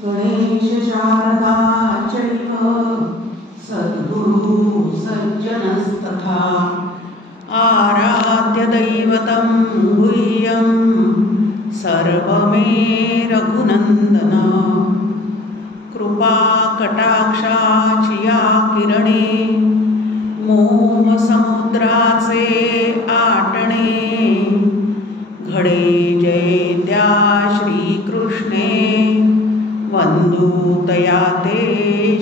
गणेश शारदा चैव सद्गुरु सज्जनस्तथा आराध्य दैवतं गुह्यं सर्वमे रघुनंदन कृपा कटाक्षाची या किरणे मोह समुद्राचे आटणे घडे जय त्या श्रीकृष्णे वंदूतया ते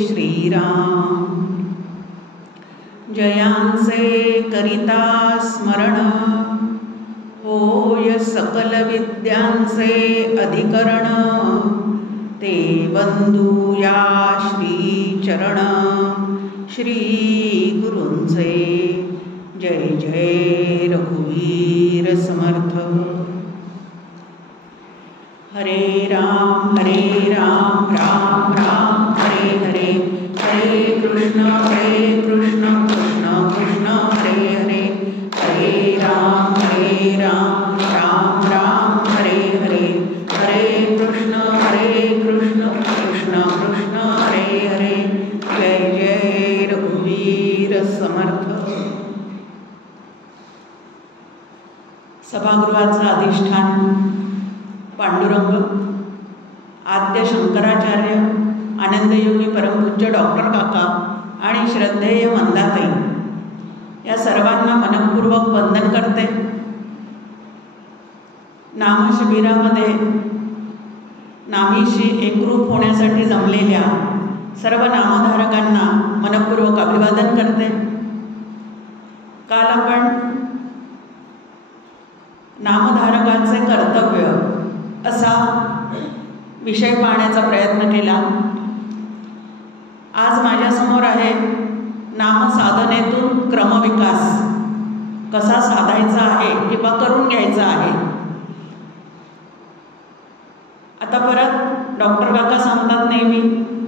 श्रीराम जयांचे करिता स्मरण होय सकल विद्यांचे अधिकरण ते वंदूया श्रीचरण श्री गुरूंचे जय जय रघुवीर समर्थ हरे राम राम राम हरे हरे हरे कृष्ण कृष्ण कृष्ण हरे हरे हरे राम राम राम हरे हरे हरे कृष्ण कृष्ण कृष्ण हरे हरे जय जय रघुवीर समर्थ. सभागृहाचं अधिष्ठान पांडुरंग, आद्य शंकराचार्य, आनंदयोगी परमपूज्य डॉक्टर काका आणि श्रद्धेय मंदाताई या सर्वांना मनपूर्वक वंदन करते. नामशिबिरामध्ये नामीशी एकरूप होण्यासाठी जमलेल्या सर्व नामधारकांना मनपूर्वक अभिवादन करते. काल आपण नामधारकांचे कर्तव्य असा विषय पाहण्याचा प्रयत्न केला. आज माझ्यासमोर आहे नामसाधनेतून क्रमविकास कसा साधायचा आहे किंवा करून घ्यायचा आहे. आता परत डॉक्टर काका सांगतात नेहमी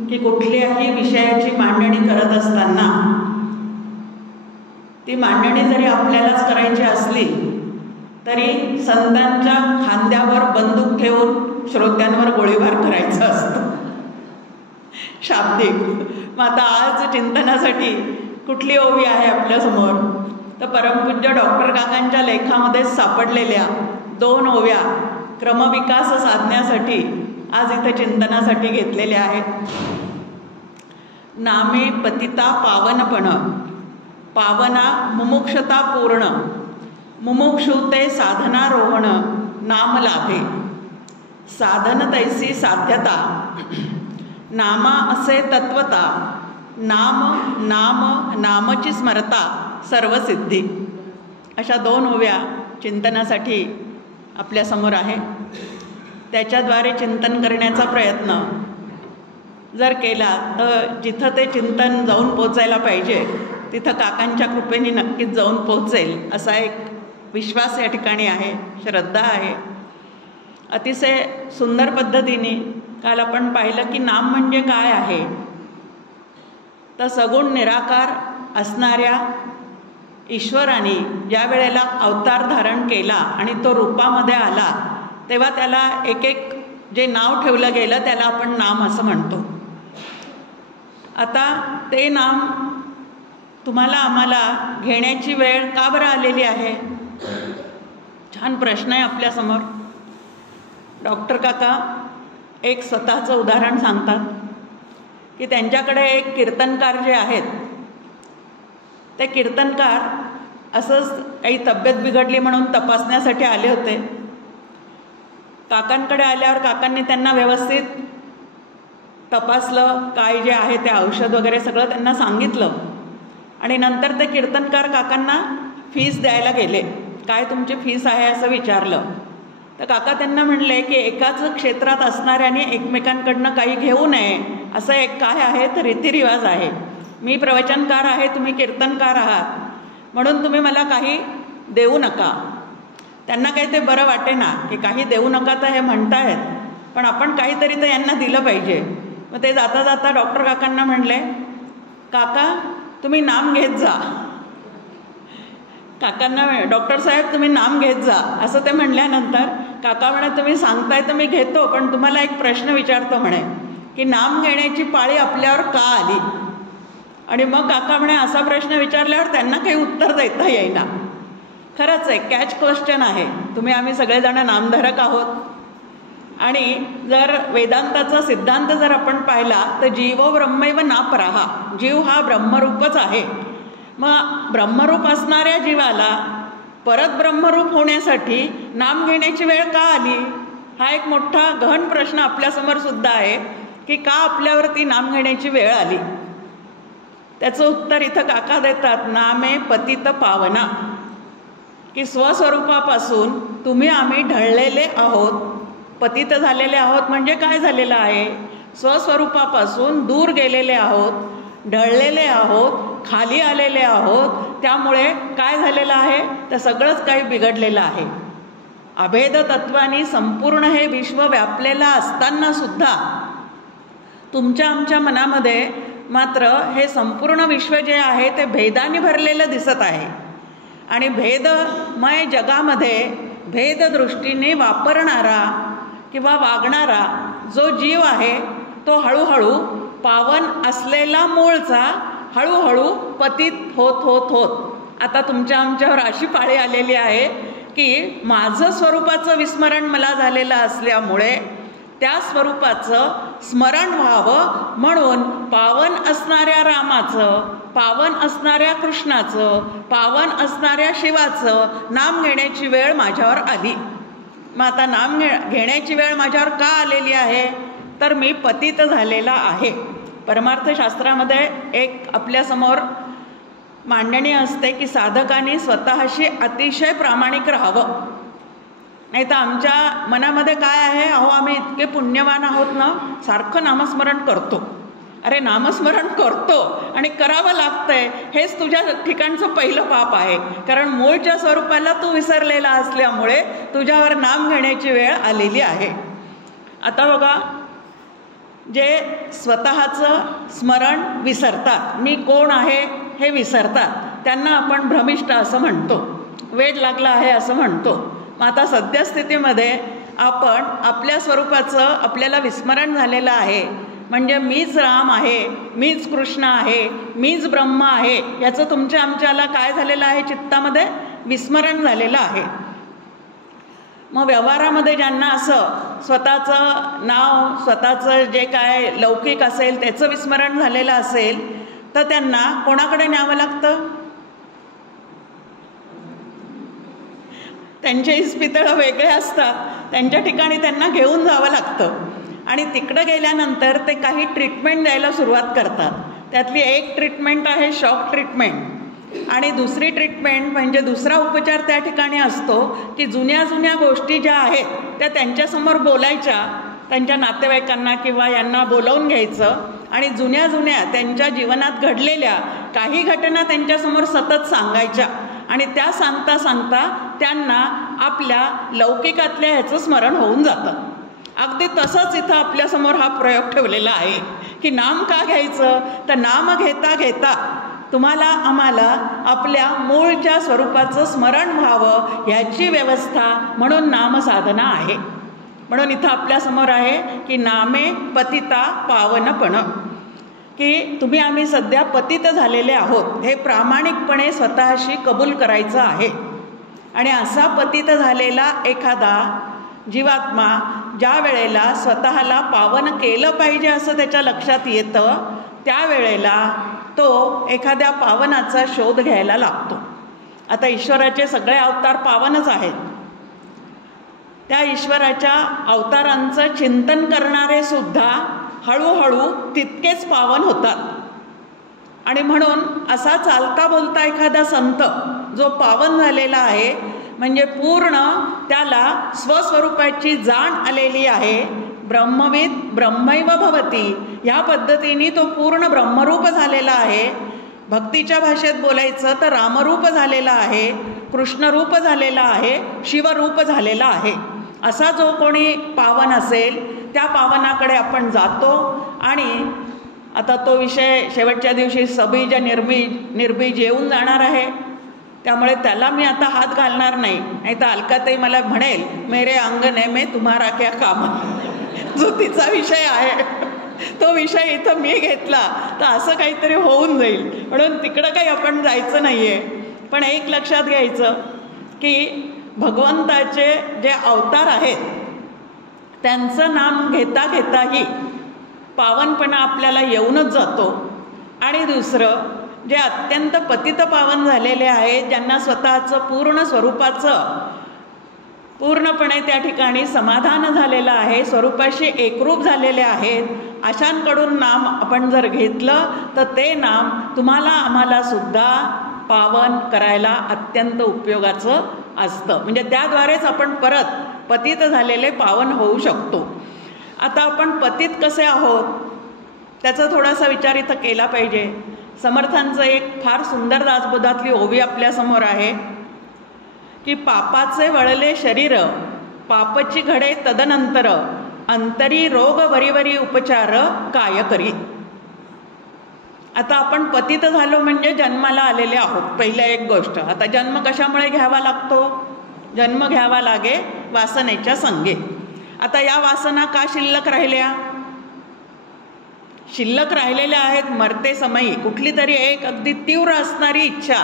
की कुठल्याही विषयाची मांडणी करत असताना ती मांडणी जरी आपल्यालाच करायची असली तरी संतांच्या खांद्यावर बंदूक ठेवून श्रोत्यांवर गोळीबार करायचा असतो, शाब्दिक. मग आता आज चिंतनासाठी कुठली ओवी आहे आपल्यासमोर, तर परमपूज्य डॉक्टर काकांच्या लेखामध्ये सापडलेल्या 2 ओव्या क्रमविकास साधण्यासाठी आज इथे चिंतनासाठी घेतलेल्या आहेत. नामे पतिता पावनपण, पावना मुमुक्षता पूर्ण, मुमुक्षुते साधनारोहण, नाम लाभे. साधन तैसी साध्यता, नामा असे तत्वता, नाम नाम नामची स्मरता सर्वसिद्धी. अशा 2 ओव्या चिंतनासाठी आपल्यासमोर आहे. त्याच्याद्वारे चिंतन करण्याचा प्रयत्न जर केला तर जिथं ते चिंतन जाऊन पोचायला पाहिजे तिथं काकांच्या कृपेने नक्कीच जाऊन पोचेल असा एक विश्वास या ठिकाणी आहे, श्रद्धा आहे. अतिशय सुंदर पद्धतीने काल आपण पाहिलं की नाम म्हणजे काय आहे. तर सगुण निराकार असणाऱ्या ईश्वराने ज्या वेळेला अवतार धारण केला आणि तो रूपामध्ये आला तेव्हा त्याला एक एक जे नाव ठेवलं गेलं त्याला आपण नाम असं म्हणतो. आता ते नाम तुम्हाला आम्हाला घेण्याची वेळ का बरं आलेली आहे? छान प्रश्न आहे आपल्यासमोर. डॉक्टर काका एक स्वतःचं उदाहरण सांगतात की त्यांच्याकडे एक कीर्तनकार जे आहेत ते कीर्तनकार असंच काही तब्येत बिघडली म्हणून तपासण्यासाठी आले होते. काकांकडे आल्यावर काकांनी त्यांना व्यवस्थित तपासलं, काय जे आहे ते औषध वगैरे सगळं त्यांना सांगितलं आणि नंतर ते कीर्तनकार काकांना फीस द्यायला गेले. काय तुमची फीस आहे असं विचारलं तर काका त्यांना म्हणले की एकाच क्षेत्रात असणाऱ्याने एकमेकांकडनं काही घेऊ नये असं एक काय आहे तर रीतिरिवाज आहे. मी प्रवचनकार आहे, तुम्ही कीर्तनकार आहात, म्हणून तुम्ही मला काही देऊ नका. त्यांना काही ते बरं वाटेना की काही देऊ नका तर हे म्हणतायत पण आपण काहीतरी तर यांना दिलं पाहिजे. मग ते जाता जाता डॉक्टर काकांना म्हणले, काका तुम्ही नाम घेत जा. काकांना डॉक्टर साहेब तुम्ही नाम घेत जा असं ते म्हणल्यानंतर काका म्हणे तुम्ही सांगताय तर मी घेतो, पण तुम्हाला एक प्रश्न विचारतो म्हणे की नाम घेण्याची पाळी आपल्यावर का आली. आणि मग काका म्हणे असा प्रश्न विचारल्यावर त्यांना काही उत्तर देता येईना. खरंच आहे, कॅच क्वेश्चन आहे. आम्ही सगळेजण नामधारक आहोत आणि जर वेदांताचा सिद्धांत जर आपण पाहिला तर जीवो ब्रह्मैव नापराहा, जीव हा ब्रह्मरूपच आहे. मग ब्रह्मरूप असणाऱ्या जीवाला परत ब्रह्मरूप होण्यासाठी नाम घेण्याची वेळ का आली, हा एक मोठा गहन प्रश्न आपल्यासमोर सुद्धा आहे की का आपल्यावरती नाम घेण्याची वेळ आली. त्याचं उत्तर इथं काका देतात, नामे पतित पावना, की स्वस्वरूपापासून आम्ही ढळलेले आहोत. पतित झालेले आहोत म्हणजे काय झालेलं आहे, स्वस्वरूपापासून दूर गेलेले आहोत, ढळलेले आहोत, खाली आलेले आहोत. त्यामुळे काय झालेलं आहे तर सगळंच काही बिघडलेलं आहे. अभेद तत्वानी संपूर्ण हे विश्व व्यापलेलं असताना सुद्धा तुमच्या आमच्या मनामध्ये मात्र हे संपूर्ण विश्व जे आहे ते भेदाने भरलेलं दिसत आहे. आणि भेदमय जगामध्ये भेददृष्टीने वापरणारा किंवा वागणारा जो जीव आहे तो हळूहळू पावन असलेला मूळचा हळूहळू पतित होत होत होत आता तुमच्या आमच्यावर अशी पाळी आलेली आहे की माझं स्वरूपाचं विस्मरण मला झालेलं असल्यामुळे त्या स्वरूपाचं स्मरण व्हावं म्हणून पावन असणाऱ्या रामाचं, पावन असणाऱ्या कृष्णाचं, पावन असणाऱ्या शिवाचं नाम घेण्याची वेळ माझ्यावर आली. मग आता नाम घेण्याची वेळ माझ्यावर का आलेली आहे तर मी पतित झालेला आहे. परमार्थशास्त्रामध्ये एक आपल्यासमोर मांडणी असते की साधकाने स्वतःशी अतिशय प्रामाणिक राहावं. नाही तर आमच्या मनामध्ये काय आहे, अहो आम्ही इतके पुण्यवान आहोत ना, सारखं नामस्मरण करतो. अरे नामस्मरण करतो आणि करावं लागतंय हेच तुझ्या ठिकाणचं पहिलं पाप आहे, कारण मूळच्या स्वरूपाला तू विसरलेला असल्यामुळे तुझ्यावर नाम घेण्याची वेळ आलेली आहे. आता बघा, जे स्वतःचं स्मरण विसरतात, मी कोण आहे हे विसरतात, त्यांना आपण भ्रमिष्ठ असं म्हणतो, वेड लागला आहे असं म्हणतो. मग आता सद्यस्थितीमध्ये आपण आपल्या स्वरूपाचं आपल्याला विस्मरण झालेलं आहे. म्हणजे मीच राम आहे, मीच कृष्ण आहे, मीच ब्रह्म आहे, याचं तुमच्या आमच्याला काय झालेलं आहे, चित्तामध्ये विस्मरण झालेलं आहे. मग व्यवहारामध्ये ज्यांना असं स्वतःचं नाव, स्वतःचं जे काय लौकिक असेल त्याचं विस्मरण झालेलं असेल तर त्यांना कोणाकडे न्यावं लागतं, त्यांचे इस्पितळं वेगळे असतात, त्यांच्या ठिकाणी त्यांना घेऊन जावं लागतं. आणि तिकडं गेल्यानंतर ते काही ट्रीटमेंट द्यायला सुरुवात करतात. त्यातली एक ट्रीटमेंट आहे शॉक ट्रीटमेंट, आणि दुसरी ट्रीटमेंट म्हणजे दुसरा उपचार त्या ठिकाणी असतो की जुन्या जुन्या गोष्टी ज्या आहेत त्या त्यांच्यासमोर बोलायच्या, त्यांच्या नातेवाईकांना किंवा यांना बोलावून घ्यायचं आणि जुन्या जुन्या त्यांच्या जीवनात घडलेल्या काही घटना त्यांच्यासमोर सतत सांगायच्या. आणि त्या सांगता सांगता त्यांना आपल्या लौकिकातल्या ह्याचं स्मरण होऊन जातं. अगदी तसंच इथं आपल्यासमोर हा प्रयोग ठेवलेला आहे की नाम का घ्यायचं, तर नाम घेता घेता तुम्हाला आम्हाला आपल्या मूळच्या स्वरूपाचं स्मरण व्हावं ह्याची व्यवस्था म्हणून नामसाधना आहे. म्हणून इथं आपल्यासमोर आहे की नामे पतिता पावनपण, की आम्ही सध्या पतित झालेले आहोत हे प्रामाणिकपणे स्वतःशी कबूल करायचं आहे. आणि असा पतित झालेला एखादा जीवात्मा ज्या वेळेला स्वतःला पावन केलं पाहिजे असं त्याच्या लक्षात येतं त्यावेळेला तो एखाद्या पावनाचा शोध घ्यायला लागतो. आता ईश्वराचे सगळे अवतार पावनच आहेत. त्या ईश्वराच्या अवतारांचं चिंतन करणारे सुद्धा हळूहळू तितकेच पावन होतात. आणि म्हणून असा चालता बोलता एखादा संत जो पावन झालेला आहे म्हणजे पूर्ण त्याला स्वस्वरूपाची जाण आलेली आहे, ब्रह्मविद ब्रह्मैव भवती ह्या पद्धतीने तो पूर्ण ब्रह्मरूप झालेला आहे. भक्तीच्या भाषेत बोलायचं तर रामरूप झालेला आहे, कृष्णरूप झालेला आहे, शिवरूप झालेला आहे. असा जो कोणी पावन असेल त्या पावनाकडे आपण जातो. आणि आता तो विषय शेवटच्या दिवशी सबीज निर्बीज येऊन जाणार आहे. त्यामुळे त्याला मी आता हात घालणार नाही. नाही तर अलकाताई मला म्हणेल मेरे अंगने में तुम्हारा क्या काम, जो तिचा विषय आहे तो विषय इथं मी घेतला तर असं काहीतरी होऊन जाईल. म्हणून तिकडं काही आपण जायचं नाही आहे. पण एक लक्षात घ्यायचं की भगवंताचे जे अवतार आहेत त्यांचं नाम घेता घेताही पावनपणा आपल्याला येऊनच जातो. आणि दुसरं, जे अत्यंत पतित पावन झालेले आहेत, ज्यांना स्वतःचं पूर्ण स्वरूपाचं पूर्णपणे त्या ठिकाणी समाधान झालेलं आहे, स्वरूपाशी एकरूप झालेले आहेत, अशांकडून नाम आपण जर घेतलं तर ते नाम तुम्हाला आम्हाला सुद्धा पावन करायला अत्यंत उपयोगाचं असतं. म्हणजे त्याद्वारेच आपण परत पतित झालेले पावन होऊ शकतो. आता आपण पतित कसे आहोत त्याचा थोडासा विचार इथं केला पाहिजे. समर्थांचं एक फार सुंदर दासबोधातली ओवी आपल्यासमोर आहे की पापाचे वळले शरीर पापची घडे तदनंतर अंतरी रोग वरीवरी उपचार काय करी. आता आपण पतित झालो म्हणजे जन्माला आलेले आहोत, पहिल्या एक गोष्ट. आता जन्म कशामुळे घ्यावा लागतो? जन्म घ्यावा लागे वासनेच्या संगे. आता या वासना का शिल्लक राहिल्या? शिल्लक राहिलेल्या आहेत मरते समयी. कुठली तरी एक अगदी तीव्र असणारी इच्छा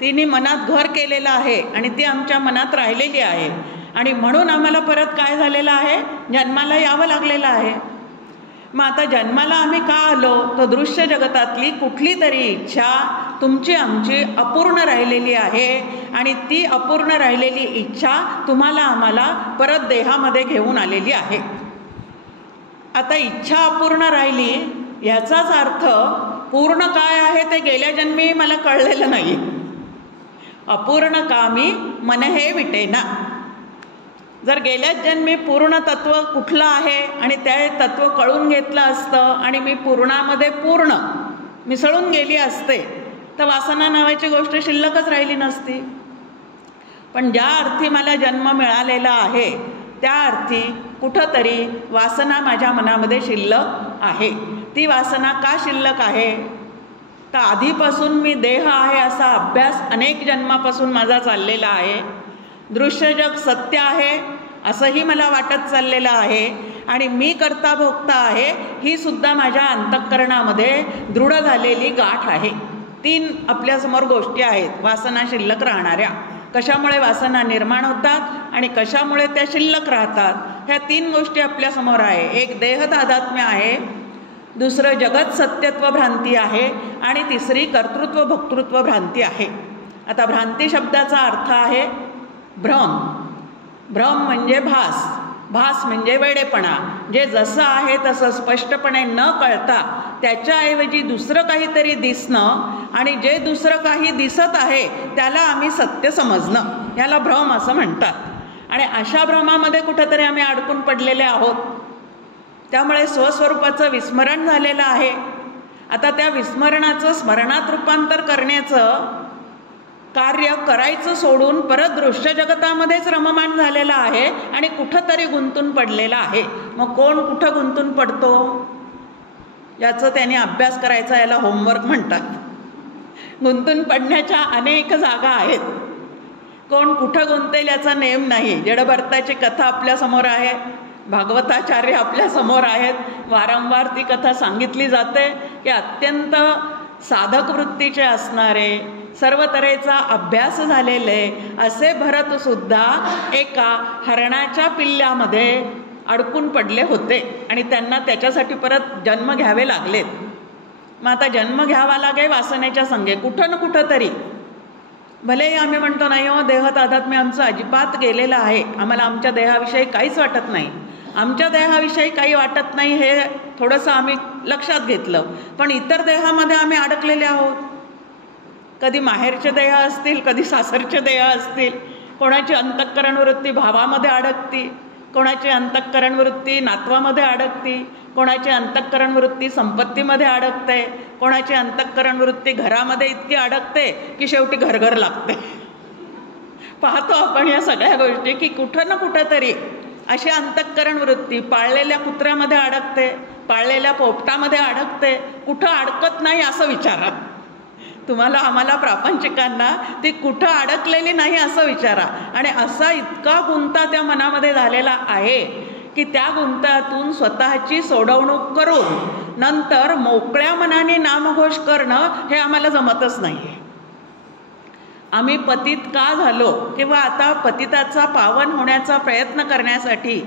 तिने मनात घर केलेलं आहे आणि ती आमच्या मनात राहिलेली आहे. आणि म्हणून आम्हाला परत काय झालेलं आहे? जन्माला यावं लागलेलं आहे. मग आता जन्माला आम्ही का आलो? तर दृश्य जगतातली कुठली तरी इच्छा तुमची आमची अपूर्ण राहिलेली आहे आणि ती अपूर्ण राहिलेली इच्छा तुम्हाला आम्हाला परत देहामध्ये घेऊन आलेली आहे. आता इच्छा अपूर्ण राहिली याचाच अर्थ पूर्ण काय आहे ते गेल्या जन्मी मला कळलेलं नाही. अपूर्ण कामी मन हे विटेना. जर गेल्याच जन्मी पूर्ण तत्व कुठलं आहे आणि ते तत्व कळून घेतलं असतं आणि मी पूर्णामध्ये पूर्ण मिसळून गेली असते तर वासना नावाची गोष्ट शिल्लकच राहिली नसती. पण ज्या अर्थी मला जन्म मिळालेला आहे त्या अर्थी कुठंतरी वासना माझ्या मनामध्ये शिल्लक आहे. ती वासना का शिल्लक आहे? तर आधीपासून मी देह आहे असा अभ्यास अनेक जन्मापासून माझा चाललेला आहे. दृश्य जग सत्य आहे असंही मला वाटत चाललेलं आहे आणि मी करता भोगता आहे ही सुद्धा माझ्या अंतःकरणामध्ये दृढ झालेली गाठ आहे. 3 आपल्यासमोर गोष्टी आहेत वासना शिल्लक राहणाऱ्या. कशामुळे वासना निर्माण होतात आणि कशामुळे त्या शिल्लक राहतात ह्या 3 गोष्टी आपल्यासमोर आहे. एक देह तादात्म्य आहे, दुसरं जगत सत्यत्व भ्रांती आहे आणि तिसरी कर्तृत्व भोक्तृत्व भ्रांती आहे. आता भ्रांती शब्दाचा अर्थ आहे भ्रम. भ्रम म्हणजे भास. भास म्हणजे वेडेपणा. जे जसं आहे तसं स्पष्टपणे न कळता त्याच्याऐवजी दुसरं काहीतरी दिसणं आणि जे दुसरं काही दिसत आहे त्याला आम्ही सत्य समजणं, याला भ्रम असं म्हणतात. आणि अशा भ्रमामध्ये कुठंतरी आम्ही अडकून पडलेले आहोत. त्यामुळे स्वस्वरूपाचं विस्मरण झालेलं आहे. आता त्या विस्मरणाचं स्मरणात रूपांतर करण्याचं कार्य करायचं सोडून परत दृश्य जगतामध्येच रममाण झालेला आहे आणि कुठंतरी गुंतून पडलेला आहे. मग कोण कुठं गुंतून पडतो याचं त्याने अभ्यास करायचा, याला होमवर्क म्हणतात. गुंतून पडण्याच्या अनेक जागा आहेत. कोण कुठं गुंतेल याचा नेम नाही. जडभरताची कथा आपल्यासमोर आहे, भागवताचार्य आपल्यासमोर आहेत. वारंवार ती कथा सांगितली जाते की अत्यंत साधक वृत्तीचे असणारे, सर्व तऱ्हेचा अभ्यास झालेले असे भरतसुद्धा एका हरणाच्या पिल्ल्यामध्ये अडकून पडले होते आणि त्यांना त्याच्यासाठी परत जन्म घ्यावे लागलेत. मग आता जन्म घ्यावा लागे वासनेच्या संगे कुठं ना कुठं तरी. भलेही आम्ही म्हणतो नाही हो देह तादात्म्य आमचं अजिबात गेलेलं आहे, आम्हाला आमच्या देहाविषयी काहीच वाटत नाही, आमच्या देहाविषयी काही वाटत नाही, हे थोडंसं आम्ही लक्षात घेतलं. पण इतर देहामध्ये आम्ही अडकलेले आहोत. कधी माहेरचे देह असतील, कधी सासरचे देह असतील. कोणाची अंतःकरण वृत्ती भावामध्ये अडकती, कोणाची अंतःकरण वृत्ती नातवामध्ये अडकती, कोणाची अंतःकरण वृत्ती संपत्तीमध्ये अडकते, कोणाची अंतःकरण वृत्ती घरामध्ये इतकी अडकते की शेवटी घरघर लागते. पाहतो आपण या सगळ्या गोष्टी की कुठं ना कुठं तरी अशी अंतःकरण वृत्ती पाळलेल्या कुत्र्यामध्ये अडकते, पाळलेल्या पोपटामध्ये अडकते, कुठं अडकत नाही असं विचारा. तुम्हाला आम्हाला प्रापंचिकांना ती कुठं अडकलेली नाही असं विचारा. आणि असा इतका गुंता त्या मनामध्ये झालेला आहे की त्या गुंतातून स्वतःची सोडवणूक करून नंतर मोकळ्या मनाने नामघोष करणं हे आम्हाला जमतच नाही आहे. आम्ही पतित का झालो किंवा आता पतिताचा पावन होण्याचा प्रयत्न करण्यासाठी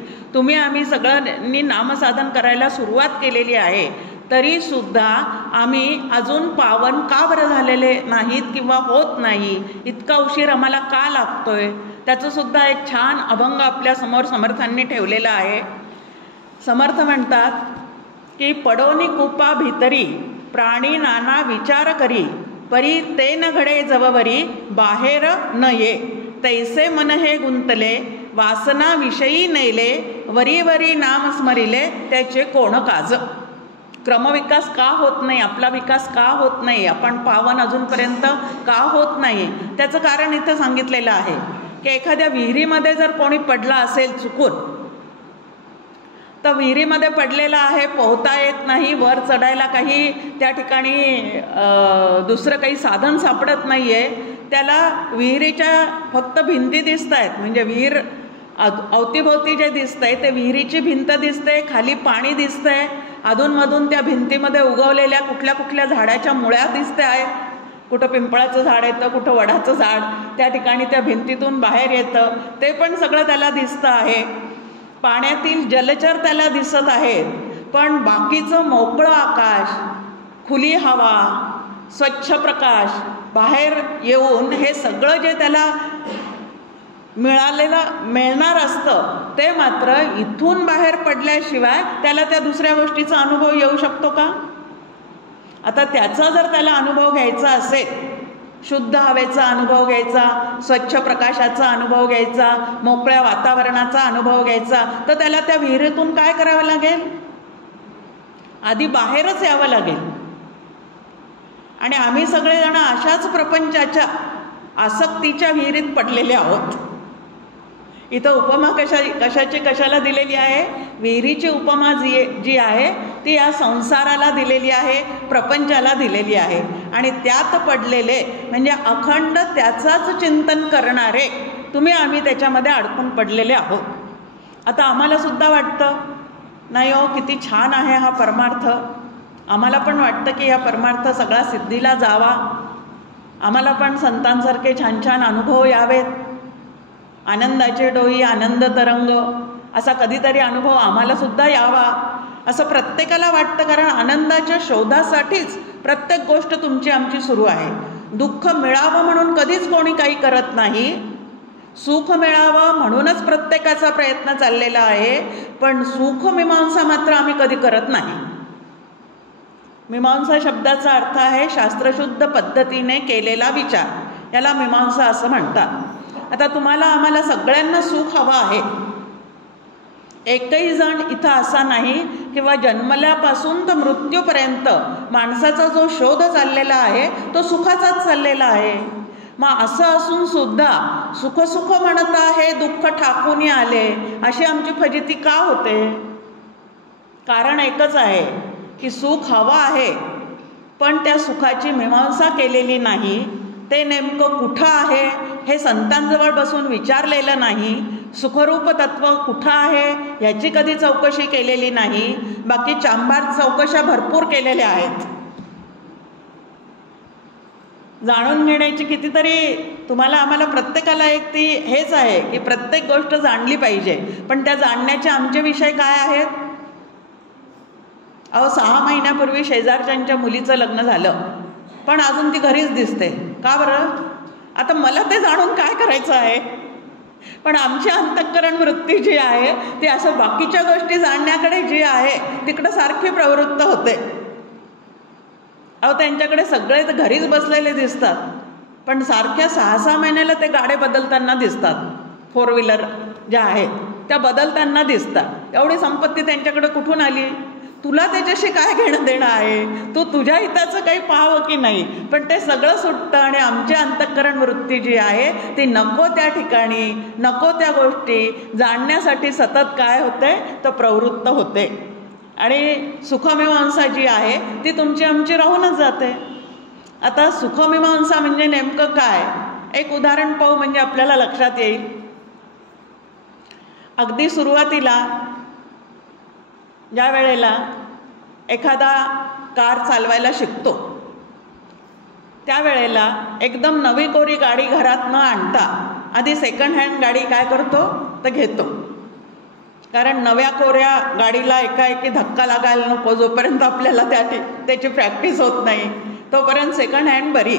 आम्ही सगळ्यांनी नामसाधन करायला सुरुवात केलेली आहे, तरीसुद्धा आम्ही अजून पावन का बरं झालेले नाहीत किंवा होत नाही, इतका उशीर आम्हाला का लागतोय, त्याचंसुद्धा एक छान अभंग आपल्यासमोर समर्थांनी ठेवलेला आहे. समर्थ म्हणतात की पडोनी कुपा भितरी प्राणी नाना विचार करी, परी ते न घडे जववरी बाहेर न ये, तैसे मन हे गुंतले वासना विषयी नेले, वरी वरी नाम स्मरिले त्याचे कोण काज. क्रमविकास का होत नाही, आपला विकास का होत नाही, आपण पावन अजूनपर्यंत का होत नाही, त्याचं कारण इथं सांगितलेलं आहे की एखाद्या विहिरीमध्ये जर कोणी पडला असेल चुकून, तर विहिरीमध्ये पडलेला आहे, पोहता येत नाही, वर चढायला काही त्या ठिकाणी दुसरं काही साधन सापडत नाही आहे, त्याला विहिरीच्या फक्त भिंती दिसत आहेत, म्हणजे विहीर अवतीभोवती जे दिसतंय ते विहिरीची भिंत दिसते, खाली पाणी दिसतंय, अधूनमधून त्या भिंतीमध्ये उगवलेल्या कुठल्या कुठल्या झाडाच्या मुळ्या दिसते आहेत, कुठं पिंपळाचं झाड येतं, कुठं वडाचं झाड त्या ठिकाणी त्या भिंतीतून बाहेर येतं, ते पण सगळं त्याला दिसतं आहे. पाण्यातील जलचर त्याला दिसत आहेत, पण बाकीचं मोकळं आकाश, खुली हवा, स्वच्छ प्रकाश बाहेर येऊन हे सगळं जे त्याला मिळणार असतं ते मात्र इथून बाहेर पडल्याशिवाय त्याला त्या दुसऱ्या गोष्टीचा अनुभव येऊ शकतो का? आता त्याचा जर त्याला अनुभव घ्यायचा असेल, शुद्ध हवेचा अनुभव घ्यायचा, स्वच्छ प्रकाशाचा अनुभव घ्यायचा, मोकळ्या वातावरणाचा अनुभव घ्यायचा, तर त्याला त्या विहिरीतून काय करावं लागेल? आधी बाहेरच यावं लागेल. आणि आम्ही सगळेजण अशाच प्रपंचाच्या आसक्तीच्या विहिरीत पडलेले आहोत. इथं उपमा कशाला दिलेली आहे? विहिरीची उपमा जी आहे ती या संसाराला दिलेली आहे, प्रपंचाला दिलेली आहे. आणि त्यात पडलेले म्हणजे अखंड त्याचाच चिंतन करणारे आम्ही त्याच्यामध्ये अडकून पडलेले आहोत. आता आम्हाला सुद्धा वाटतं नाही हो, किती छान आहे हा परमार्थ, आम्हाला पण वाटतं की हा परमार्थ सगळा सिद्धीला जावा, आम्हाला पण संतांसारखे छान छान अनुभव यावेत, आनंदाचे डोई आनंद तरंग असा कधीतरी अनुभव आम्हाला सुद्धा यावा असं प्रत्येकाला वाटतं. कारण आनंदाच्या शोधासाठीच प्रत्येक गोष्ट तुमची आमची सुरू आहे. दुःख मिळावं म्हणून कधीच कोणी काही करत नाही, सुख मिळावं म्हणूनच प्रत्येकाचा प्रयत्न चाललेला आहे. पण सुख मीमांसा मात्र आम्ही कधी करत नाही. मीमांसा शब्दाचा अर्थ आहे शास्त्रशुद्ध पद्धतीने केलेला विचार, याला मीमांसा असं म्हणतात. आता तुम्हाला आम्हाला सगळ्यांना सुख हवं आहे. एकही जण इथं असा नाही किंवा जन्मल्यापासून तर मृत्यूपर्यंत माणसाचा जो शोध चाललेला आहे तो सुखाचाच चाललेला आहे. मग असं असून सुद्धा सुख सुख म्हणत आहे, दुःख ठाकून आले, अशी आमची फजिती का होते? कारण एकच आहे की सुख हवं आहे, पण त्या सुखाची मीमांसा केलेली नाही. ते नेमकं कुठं आहे हे संतांजवळ बसून विचारलेलं नाही. सुखरूप तत्व कुठं आहे ह्याची कधी चौकशी केलेली नाही. बाकी चांभार चौकशा भरपूर केलेल्या आहेत. जाणून घेण्याची कितीतरी तुम्हाला आम्हाला प्रत्येकाला एक ती हेच आहे की प्रत्येक गोष्ट जाणली पाहिजे. पण त्या जाणण्याचे आमचे विषय काय आहेत? 6 महिन्यापूर्वी शेजारच्यांच्या मुलीचं लग्न झालं, पण अजून ती घरीच दिसते. का बरं? आता मला ते जाणून काय करायचं आहे? पण आमची अंतःकरण वृत्ती जी आहे ती असं बाकीच्या गोष्टी जाणण्याकडे जी आहे तिकडं सारखी प्रवृत्त होते. त्यांच्याकडे सगळे तर घरीच बसलेले दिसतात, पण सारख्या 6-6 महिन्याला ते गाडे बदलताना दिसतात. 4 व्हीलर ज्या आहेत त्या बदलताना दिसतात. एवढी संपत्ती त्यांच्याकडे कुठून आली? तुला त्याच्याशी काय घेणं देणं आहे? तू तुझ्या हिताचं काही पाहावं की नाही, पण ते सगळं सुटतं. आणि आमची अंतःकरण वृत्ती जी आहे ती नको त्या ठिकाणी नको त्या गोष्टी जाणण्यासाठी सतत काय होते तर प्रवृत्त होते. आणि सुखमीमांसा जी आहे ती तुमची आमची राहूनच जाते. आता सुखमीमांसा म्हणजे नेमकं काय, एक उदाहरण पाहू म्हणजे आपल्याला लक्षात येईल. अगदी सुरुवातीला ज्या वेळेला एखादा कार चालवायला शिकतो त्यावेळेला एकदम नवी कोरी गाडी घरात न आणता आधी सेकंड हँड गाडी काय करतो तर घेतो. कारण नव्या कोऱ्या गाडीला एकाएकी धक्का लागायला नको, जोपर्यंत आपल्याला त्याची प्रॅक्टिस होत नाही तोपर्यंत सेकंड हँड बरी.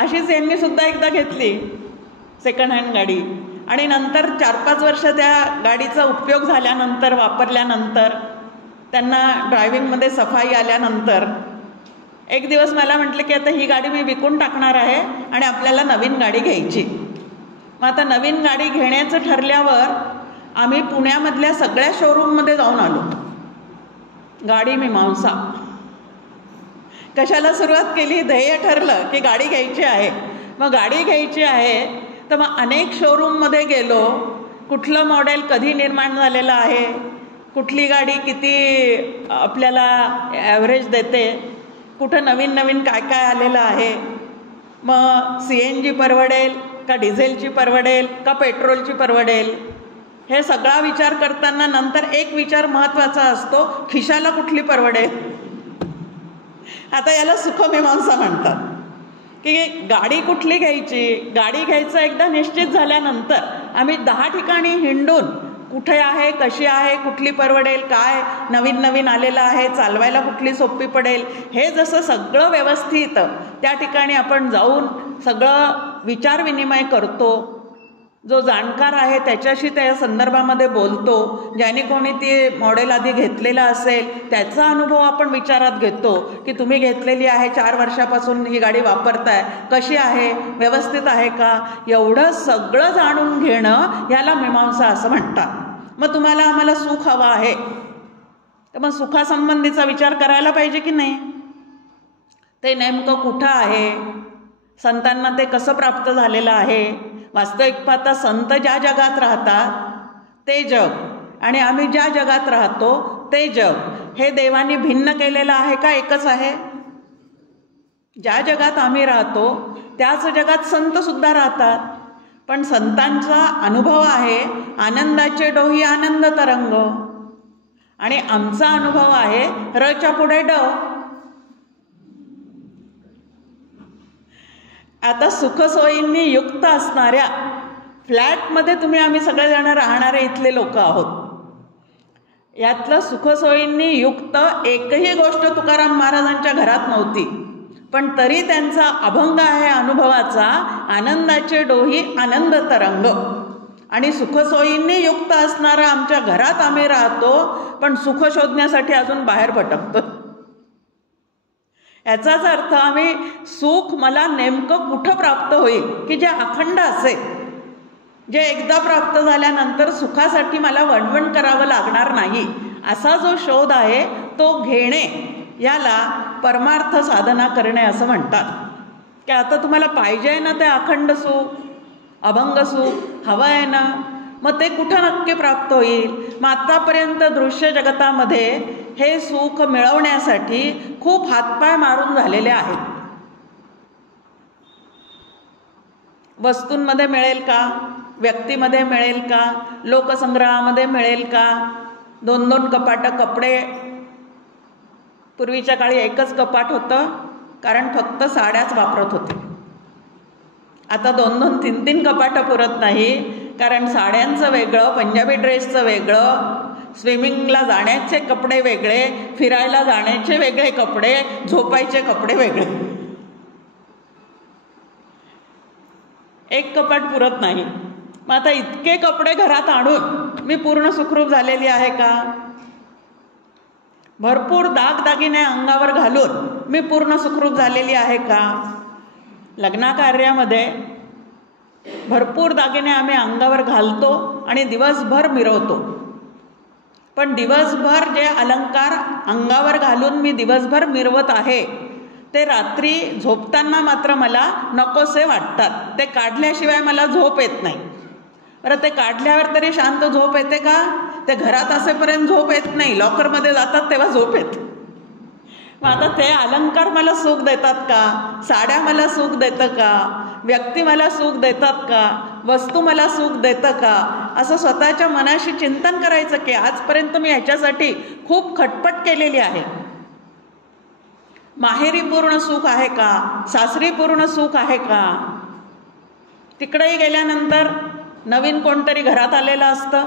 अशीच यांनी सुद्धा एकदा घेतली सेकंड हँड गाडी आणि नंतर 4-5 वर्ष त्या गाडीचा उपयोग झाल्यानंतर, वापरल्यानंतर, त्यांना ड्रायव्हिंगमध्ये सफाई आल्यानंतर एक दिवस मला म्हटलं की आता ही गाडी मी विकून टाकणार आहे आणि आपल्याला नवीन गाडी घ्यायची. मग आता नवीन गाडी घेण्याचं ठरल्यावर आम्ही पुण्यामधल्या सगळ्या शोरूममध्ये जाऊन आलो. गाडी मीमांसा कशाला सुरुवात केली, ध्येय ठरलं की गाडी घ्यायची आहे. मग गाडी घ्यायची आहे तर मग अनेक शोरूममध्ये गेलो, कुठलं मॉडेल कधी निर्माण झालेलं आहे, कुठली गाडी किती आपल्याला ॲव्हरेज देते, कुठं नवीन नवीन काय काय आलेलं आहे, मग CNG परवडेल का डिझेलची परवडेल का पेट्रोलची परवडेल, हे सगळा विचार करताना नंतर एक विचार महत्त्वाचा असतो, खिशाला कुठली परवडेल. आता याला सुखमीमांसा म्हणतात की गाडी कुठली घ्यायची. गाडी घ्यायचं एकदा निश्चित झाल्यानंतर आम्ही 10 ठिकाणी हिंडून कुठे आहे, कशी आहे, कुठली परवडेल, काय नवीन नवीन आलेलं आहे, चालवायला कुठली सोपी पडेल, हे जसं सगळं व्यवस्थित त्या ठिकाणी आपण जाऊन सगळं विचारविनिमय करतो. जो जाणकार आहे त्याच्याशी त्या संदर्भामध्ये बोलतो, ज्याने कोणी ते मॉडेल आधी घेतलेलं असेल त्याचा अनुभव आपण विचारात घेतो की तुम्ही घेतलेली आहे, 4 वर्षापासून ही गाडी वापरताय, कशी आहे, व्यवस्थित आहे का, एवढं सगळं जाणून घेणं याला मीमांसा असं म्हणतात. मग तुम्हाला आम्हाला सुख हवं आहे तर मग सुखासंबंधीचा विचार करायला पाहिजे की नाही. ते नेमकं कुठं आहे, संतांना ते कसं प्राप्त झालेलं आहे. वास्तविक पाहता संत ज्या जगात राहतात ते जग आणि आम्ही ज्या जगात राहतो ते जग हे देवाने भिन्न केलेलं आहे का एकच आहे. ज्या जगात आम्ही राहतो त्याच जगात संतसुद्धा राहतात, पण संतांचा अनुभव आहे आनंदाचे डोही आनंद तरंग आणि आमचा अनुभव आहे रच्या पुढे ड. आता सुखसोयींनी युक्त असणाऱ्या फ्लॅटमध्ये आम्ही सगळेजण राहणारे इथले लोक आहोत. यातलं सुखसोयींनी युक्त एकही गोष्ट तुकाराम महाराजांच्या घरात नव्हती, पण तरी त्यांचा अभंग आहे अनुभवाचा आनंदाचे डोही आनंद तरंग. आणि सुखसोयींनी युक्त असणारा आमच्या घरात आम्ही राहतो, पण सुख शोधण्यासाठी अजून बाहेर भटकतो. याचाच अर्थ आम्ही सुख मला नेमकं कुठं प्राप्त होईल की जे अखंड असेल, जे एकदा प्राप्त झाल्यानंतर सुखासाठी मला वणवण करावं लागणार नाही, असा जो शोध आहे तो घेणे याला परमार्थ साधना करणे असं म्हणतात. की आता तुम्हाला पाहिजे आहे ना ते अखंड सुख, अभंग सुख हवं आहे ना, मग ते कुठं नक्की प्राप्त होईल. मग आत्तापर्यंत दृश्य जगतामध्ये हे सुख मिळवण्यासाठी खूप हातपाय मारून झालेले आहेत. वस्तूंमध्ये मिळेल का, व्यक्तीमध्ये मिळेल का, लोकसंग्रहामध्ये मिळेल का. 2-2 कपाटं कपडे, पूर्वीच्या काळी एकच कपाट होतं कारण फक्त साड्याच वापरत होते. आता 2-2, 3-3 कपाटं पुरत नाही, कारण साड्यांचं वेगळं, पंजाबी ड्रेसचं वेगळं, स्विमिंगला जाण्याचे कपडे वेगळे, फिरायला जाण्याचे वेगळे कपडे, झोपायचे कपडे वेगळे. एक कपाट पुरत नाही. मग आता इतके कपडे घरात आणून मी पूर्ण सुखरूप झालेली आहे का. भरपूर दागदागिने अंगावर घालून मी पूर्ण सुखरूप झालेली आहे का. लग्नाकार्यामध्ये भरपूर दागिने आम्ही अंगावर घालतो आणि दिवसभर मिरवतो, पण दिवसभर जे अलंकार अंगावर घालून मी दिवसभर मिरवत आहे ते रात्री झोपताना मात्र मला नकोसे वाटतात. ते काढल्याशिवाय मला झोप येत नाही. बरं, ते काढल्यावर तरी शांत झोप येते का. ते घरात असेपर्यंत झोप येत नाही, लॉकरमध्ये जातात तेव्हा झोप येते. मग आता ते अलंकार मला सुख देतात का? साड्या मला सुख देतं का? व्यक्ती मला सुख देतात का? वस्तू मला सुख देतं का? असं स्वतःच्या मनाशी चिंतन करायचं की आजपर्यंत मी ह्याच्यासाठी खूप खटपट केलेली आहे. माहेरी पूर्ण सुख आहे का? सासरी पूर्ण सुख आहे का? तिकडेही गेल्यानंतर नवीन कोणतरी घरात आलेलं असतं,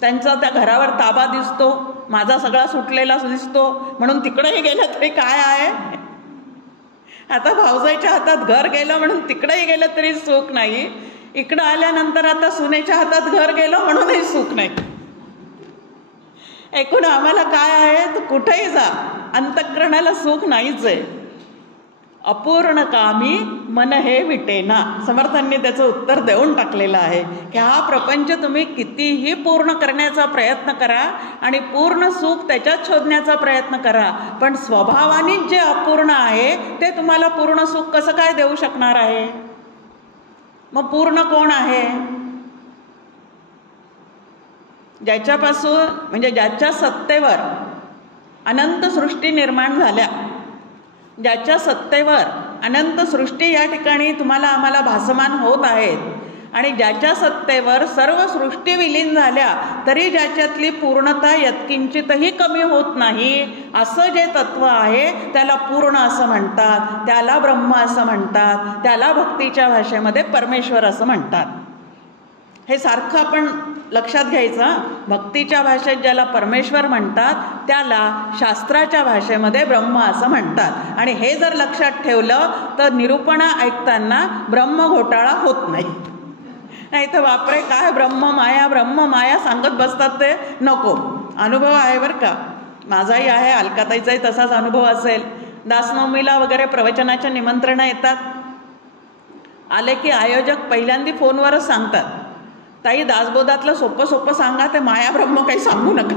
त्यांचा त्या घरावर ताबा दिसतो, माझा सगळा सुटलेला दिसतो, म्हणून तिकडेही गेलं तरी काय आहे. आता भाऊजाईच्या हातात घर गेलं म्हणून तिकडेही गेलं तरी सुख नाही, इकडं आल्यानंतर आता सुनेच्या हातात घर गेलं म्हणूनही सुख नाही. एकूण आम्हाला काय आहे, तर कुठेही जा अंतःकरणाला सुख नाहीच आहे. अपूर्ण कामी मन हे विटेना. समर्थांनी त्याचं उत्तर देऊन टाकलेलं आहे की हा प्रपंच तुम्ही कितीही पूर्ण करण्याचा प्रयत्न करा आणि पूर्ण सुख त्याच्यात शोधण्याचा प्रयत्न करा, पण स्वभावानेच जे अपूर्ण आहे ते तुम्हाला पूर्ण सुख कसं काय देऊ शकणार आहे? मग पूर्ण कोण आहे? ज्याच्यापासून म्हणजे ज्याच्या सत्तेवर अनंत सृष्टी निर्माण झाल्या, ज्याच्या सत्तेवर अनंत सृष्टी या ठिकाणी तुम्हाला आम्हाला भासमान होत आहेत आणि ज्याच्या सत्तेवर सर्व सृष्टी विलीन झाल्या तरी ज्याच्यातली पूर्णता यत्किंचितही कमी होत नाही, असं जे तत्व आहे त्याला पूर्ण असं म्हणतात, त्याला ब्रह्म असं म्हणतात, त्याला भक्तीच्या भाषेमध्ये परमेश्वर असं म्हणतात. हे सारखं आपण लक्षात घ्यायचं. भक्तीच्या भाषेत ज्याला परमेश्वर म्हणतात त्याला शास्त्राच्या भाषेमध्ये ब्रह्म असं म्हणतात. आणि हे जर लक्षात ठेवलं तर निरूपणा ऐकताना ब्रह्म घोटाळा होत नाही. नाही तर बापरे काय ब्रह्म माया सांगत बसतात, ते नको. अनुभव आहे बरं का, माझाही आहे, अलकाताईचाही तसाच अनुभव असेल. दासनवमीला वगैरे प्रवचनाच्या निमंत्रणं येतात, आले की आयोजक पहिल्यांदा फोनवरच सांगतात, ताई दासबोधातलं सोपं सोपं सांगा, ते माया ब्रह्म काही सांगू नका.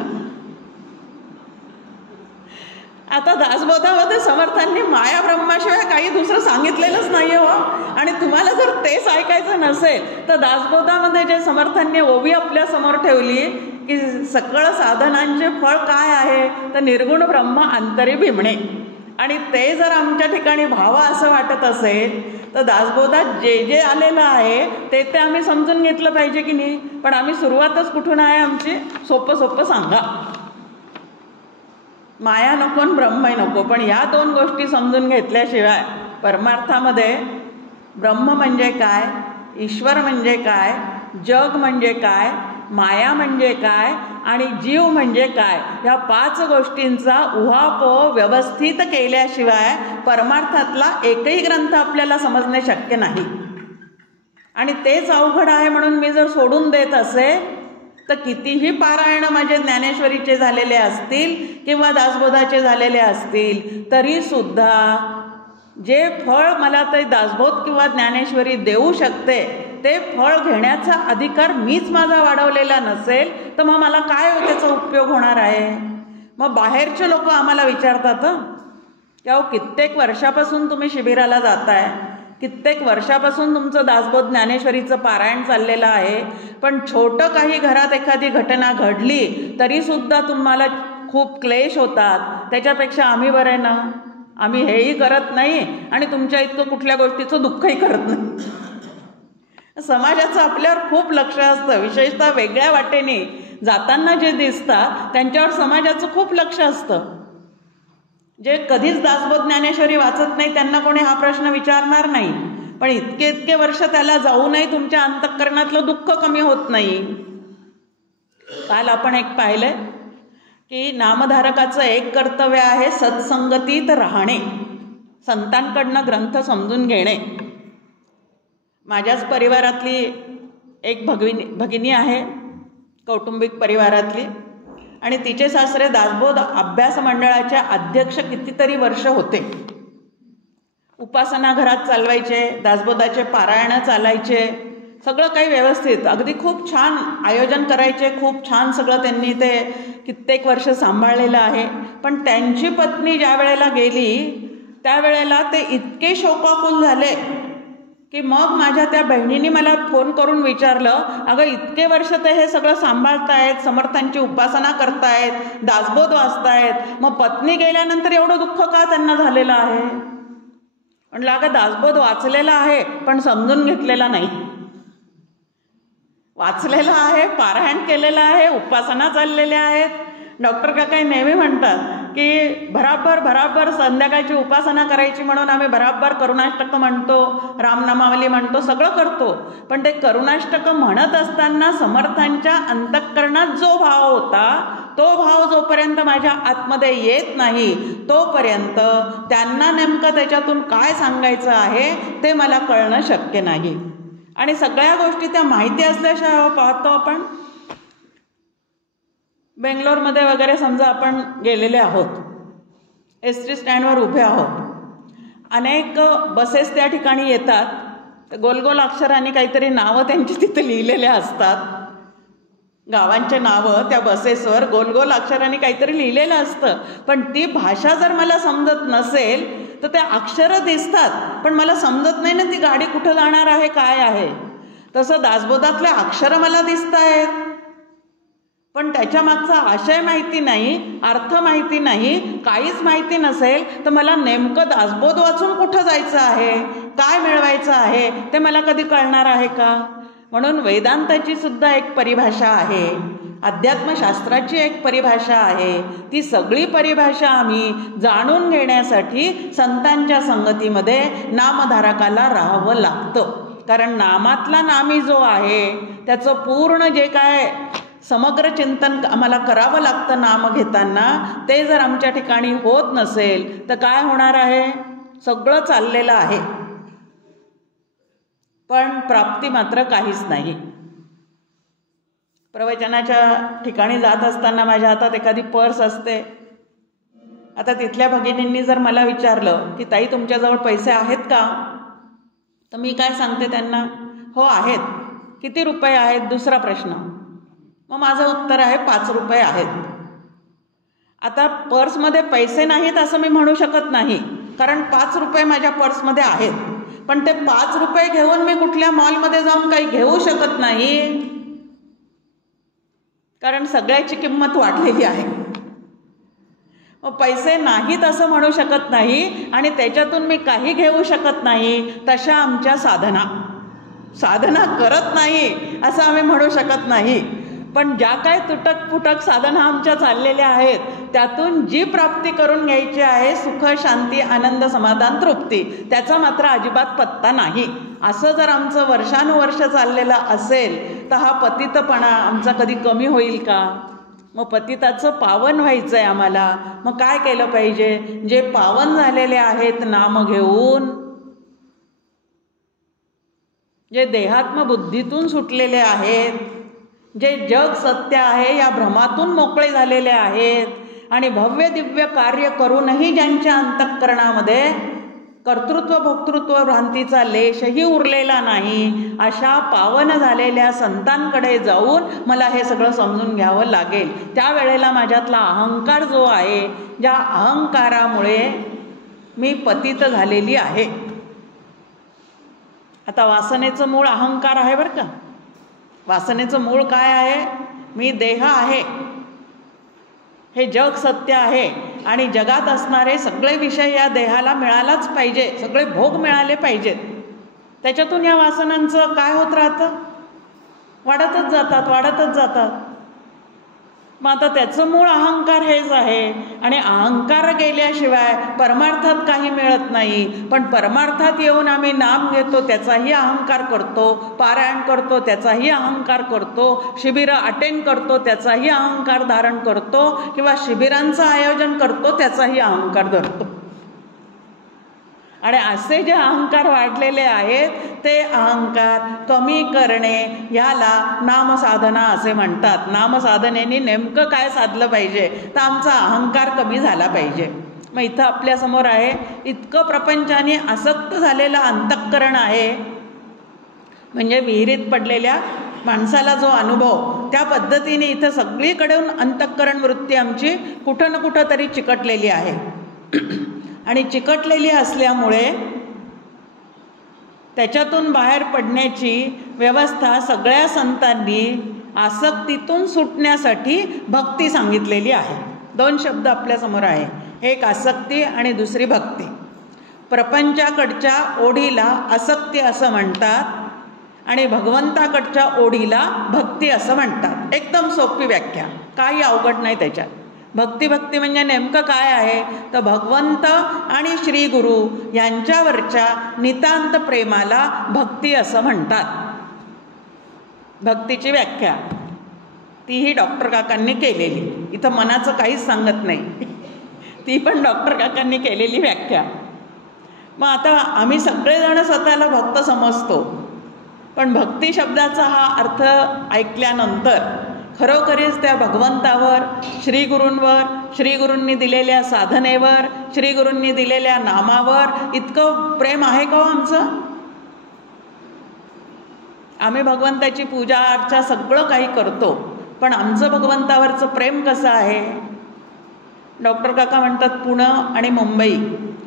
आता दासबोधामध्ये समर्थांनी माया ब्रह्माशिवाय काही दुसरं सांगितलेलंच नाही हो. आणि तुम्हाला जर तेच ऐकायचं नसेल तर दासबोधामध्ये जे समर्थांनी ओवी आपल्या समोर ठेवली की सकळ साधनांचे फळ काय आहे, तर निर्गुण ब्रह्म अंतरी भिमणे. आणि ते जर आमच्या ठिकाणी व्हावं असं वाटत असेल तर दासबोधात जे जे आलेलं आहे ते आम्ही समजून घेतलं पाहिजे की नाही. पण आम्ही सुरुवातच कुठून आहे आमची, सोपं सोपं सांगा, माया नको आणि ब्रह्मही नको. पण या दोन गोष्टी समजून घेतल्याशिवाय परमार्थामध्ये ब्रह्म म्हणजे काय, ईश्वर म्हणजे काय, जग म्हणजे काय, माया म्हणजे काय आणि जीव म्हणजे काय, या 5 गोष्टींचा उहापोह व्यवस्थित केल्याशिवाय परमार्थातला एकही ग्रंथ आपल्याला समजणे शक्य नाही. आणि तेच अवघड आहे म्हणून मी जर सोडून देत असेल तर कितीही पारायण माझे ज्ञानेश्वरीचे झालेले असतील किंवा दासबोधाचे झालेले असतील तरी सुद्धा जे फळ मला ते दासबोध किंवा ज्ञानेश्वरी देऊ शकते ते फळ घेण्याचा अधिकार मीच माझा वाढवलेला नसेल तर मग मला काय त्याचा उपयोग होणार आहे. मग बाहेरचे लोक आम्हाला विचारतात की अहो कित्येक वर्षापासून तुम्ही शिबिराला जाताय, कित्येक वर्षापासून तुमचं दासबोध ज्ञानेश्वरीचं पारायण चाललेलं आहे, पण छोटं काही घरात एखादी घटना घडली तरीसुद्धा तुम्हाला खूप क्लेश होतात, त्याच्यापेक्षा आम्ही बरे ना, आम्ही हेही करत नाही आणि तुमच्या इतकं कुठल्या गोष्टीचं दुःखही करत नाही. समाजाचं आपल्यावर खूप लक्ष असतं, विशेषतः वेगळ्या वाटेने जाताना जे दिसतात त्यांच्यावर समाजाचं खूप लक्ष असतं. जे कधीच दासबोध ज्ञानेश्वरी वाचत नाही त्यांना कोणी हा प्रश्न विचारणार नाही, पण इतके इतके वर्ष त्याला जाऊनही तुमच्या अंतःकरणातलं दुःख कमी होत नाही. काल आपण एक पाहिलंय की नामधारकाचं एक कर्तव्य आहे सत्संगतीत राहणे, संतांकडनं ग्रंथ समजून घेणे. माझ्याच परिवारातली एक भगिनी आहे, कौटुंबिक परिवारातली, आणि तिचे सासरे दासबोध अभ्यास मंडळाच्या अध्यक्ष कितीतरी वर्ष होते. उपासना घरात चालवायचे, दासबोधाचे पारायण चालायचे, सगळं काही व्यवस्थित, अगदी खूप छान आयोजन करायचे, खूप छान सगळं त्यांनी ते कित्येक वर्ष सांभाळलेलं आहे. पण त्यांची पत्नी ज्या वेळेला गेली त्यावेळेला ते इतके शोकाकुल झाले की मग माझ्या त्या बहिणीने मला फोन करून विचारलं, अगं इतके वर्ष ते हे सगळं सांभाळतायत, समर्थांची उपासना करतायत, दासबोध वाचतायत, मग पत्नी गेल्यानंतर एवढं दुःख का त्यांना झालेलं आहे? म्हटलं अगं दासबोध वाचलेला आहे पण समजून घेतलेला नाही. वाचलेला आहे, पारायण केलेलं आहे, उपासना चाललेल्या आहेत. डॉक्टर काका नेहमी म्हणतात की भराभर संध्याकाळची उपासना करायची म्हणून आम्ही भराभर करुणाष्टक म्हणतो, रामनामावली म्हणतो, सगळं करतो. पण ते करुणाष्टक म्हणत असताना समर्थांच्या अंतःकरणात जो भाव होता, तो भाव जोपर्यंत माझ्या आतमध्ये येत नाही तोपर्यंत त्यांना नेमकं त्याच्यातून काय सांगायचं आहे ते मला कळणं शक्य नाही. आणि सगळ्या गोष्टी त्या माहिती असल्याशिवाय पाहतो आपण. बेंगलोरमध्ये वगैरे समजा आपण गेलेले आहोत, एस टी स्टँडवर उभे आहोत, अनेक बसेस त्या ठिकाणी येतात, गोल अक्षरांनी काहीतरी नावं त्यांची तिथे लिहिलेले असतात, गावांचे नावं त्या बसेसवर गोल अक्षरांनी काहीतरी लिहिलेलं असतं. पण ती भाषा जर मला समजत नसेल तर ते अक्षरं दिसतात पण मला समजत नाही ना ती गाडी कुठं जाणार आहे, काय आहे. तसं दासबोधातले अक्षरं मला दिसत आहेत पण त्याच्या मागचा आशय माहिती नाही, अर्थ माहिती नाही, काहीच माहिती नसेल तर मला नेमकं दासबोध वाचून कुठं जायचं आहे, काय मिळवायचं आहे ते मला कधी कळणार आहे का? म्हणून वेदांताची सुद्धा एक परिभाषा आहे, अध्यात्मशास्त्राची एक परिभाषा आहे. ती सगळी परिभाषा आम्ही जाणून घेण्यासाठी संतांच्या संगतीमध्ये नामधारकाला राहावं लागतं. कारण नामातला नामी जो आहे त्याचं पूर्ण जे काय समग्र चिंतन आम्हाला करावं लागतं नाम घेताना, ते जर आमच्या ठिकाणी होत नसेल तर काय होणार आहे? सगळं चाललेलं आहे पण प्राप्ती मात्र काहीच नाही. प्रवचनाच्या ठिकाणी जात असताना माझ्या हातात एखादी पर्स असते. आता तिथल्या भगिनींनी जर मला विचारलं की ताई तुमच्याजवळ पैसे आहेत का, तर मी काय सांगते त्यांना, हो आहेत. किती रुपये आहेत? दुसरा प्रश्न. मग माझं उत्तर आहे 5 रुपये आहेत. आता पर्समध्ये पैसे नाहीत असं मी म्हणू शकत नाही, कारण 5 रुपये माझ्या पर्समध्ये आहेत. पण ते 5 रुपये घेऊन मी कुठल्या मॉलमध्ये जाऊन काही घेऊ शकत नाही, कारण सगळ्याची किंमत वाढलेली आहे. पैसे नाहीत असं म्हणू शकत नाही आणि त्याच्यातून मी काही घेऊ शकत नाही. तशा आमच्या साधना करत नाही असं आम्ही म्हणू शकत नाही. पण ज्या काय तुटक फुटक साधना आमच्या चाललेल्या आहेत त्यातून जी प्राप्ती करून घ्यायची आहे, सुख शांती आनंद समाधान तृप्ती, त्याचा मात्र अजिबात पत्ता नाही. असं जर आमचं वर्षानुवर्ष चाललेलं असेल तर हा पतितपणा आमचा कधी कमी होईल का? मग पतिताचं पावन व्हायचं आहे आम्हाला. मग काय केलं पाहिजे? जे पावन झालेले आहेत नाम घेऊन, जे देहात्मबुद्धीतून सुटलेले आहेत, जे जग सत्य आहे या भ्रमातून मोकळे झालेले आहेत आणि भव्य दिव्य कार्य करूनही ज्यांच्या अंतःकरणामध्ये कर्तृत्व भोक्तृत्व भ्रांतीचा लेशही उरलेला नाही, अशा पावन झालेल्या संतांकडे जाऊन मला हे सगळं समजून घ्यावं लागेल. त्यावेळेला माझ्यातला अहंकार जो आहे, ज्या अहंकारामुळे मी पतित झालेली आहे. आता वासनेचं मूळ अहंकार आहे बरं का. वासनेचं मूळ काय आहे? मी देह आहे, हे जग सत्य आहे आणि जगात असणारे सगळे विषय या देहाला मिळालाच पाहिजे, सगळे भोग मिळाले पाहिजेत. त्याच्यातून या वासनांचं काय होत राहतं? वाढतच जातात. मग आता त्याचं मूळ अहंकार हेच आहे आणि अहंकार गेल्याशिवाय परमार्थात काही मिळत नाही. पण परमार्थात येऊन आम्ही नाम घेतो त्याचाही अहंकार करतो, पारायण करतो त्याचाही अहंकार करतो, शिबिरं अटेंड करतो त्याचाही अहंकार धारण करतो किंवा शिबिरांचं आयोजन करतो त्याचाही अहंकार धरतो. आणि असे जे अहंकार वाढलेले आहेत ते अहंकार कमी करणे याला नामसाधना असे म्हणतात. नामसाधनेने नेमकं काय साधलं पाहिजे? तर आमचा अहंकार कमी झाला पाहिजे. मग इथं आपल्यासमोर आहे इतकं प्रपंचाने आसक्त झालेलं अंतःकरण आहे, म्हणजे विहिरीत पडलेल्या माणसाला जो अनुभव, त्या पद्धतीने इथं सगळीकडून अंतःकरण वृत्ती आमची कुठं ना कुठं तरी चिकटलेली आहे. आणि चिकटलेली असल्यामुळे त्याच्यातून बाहेर पडण्याची व्यवस्था सगळ्या संतांनी आसक्तीतून सुटण्यासाठी भक्ती सांगितलेली आहे. 2 शब्द आपल्यासमोर आहे, एक आसक्ती आणि दुसरी भक्ती. प्रपंचाकडच्या ओढीला आसक्ती असं म्हणतात आणि भगवंताकडच्या ओढीला भक्ती असं म्हणतात. एकदम सोपी व्याख्या, काही अवघड नाही त्याच्यात. भक्ती म्हणजे नेमकं काय आहे तर भगवंत आणि श्री गुरु यांच्यावरच्या नितांत प्रेमाला भक्ती असं म्हणतात. भक्तीची व्याख्या तीही डॉक्टर काकांनी केलेली, इथं मनाचं काहीच सांगत नाही, ती पण डॉक्टर काकांनी केलेली व्याख्या. मग आता आम्ही सगळेजण स्वतःला भक्त समजतो, पण भक्ती शब्दाचा हा अर्थ ऐकल्यानंतर खरोखरीच त्या भगवंतावर, श्रीगुरूंवर, श्रीगुरूंनी दिलेल्या साधनेवर, श्रीगुरूंनी दिलेल्या नामावर इतकं प्रेम आहे का हो आमचं? आम्ही भगवंताची पूजा अर्चा सगळं काही करतो, पण आमचं भगवंतावरचं प्रेम कसं आहे? डॉक्टर काका म्हणतात पुणे आणि मुंबई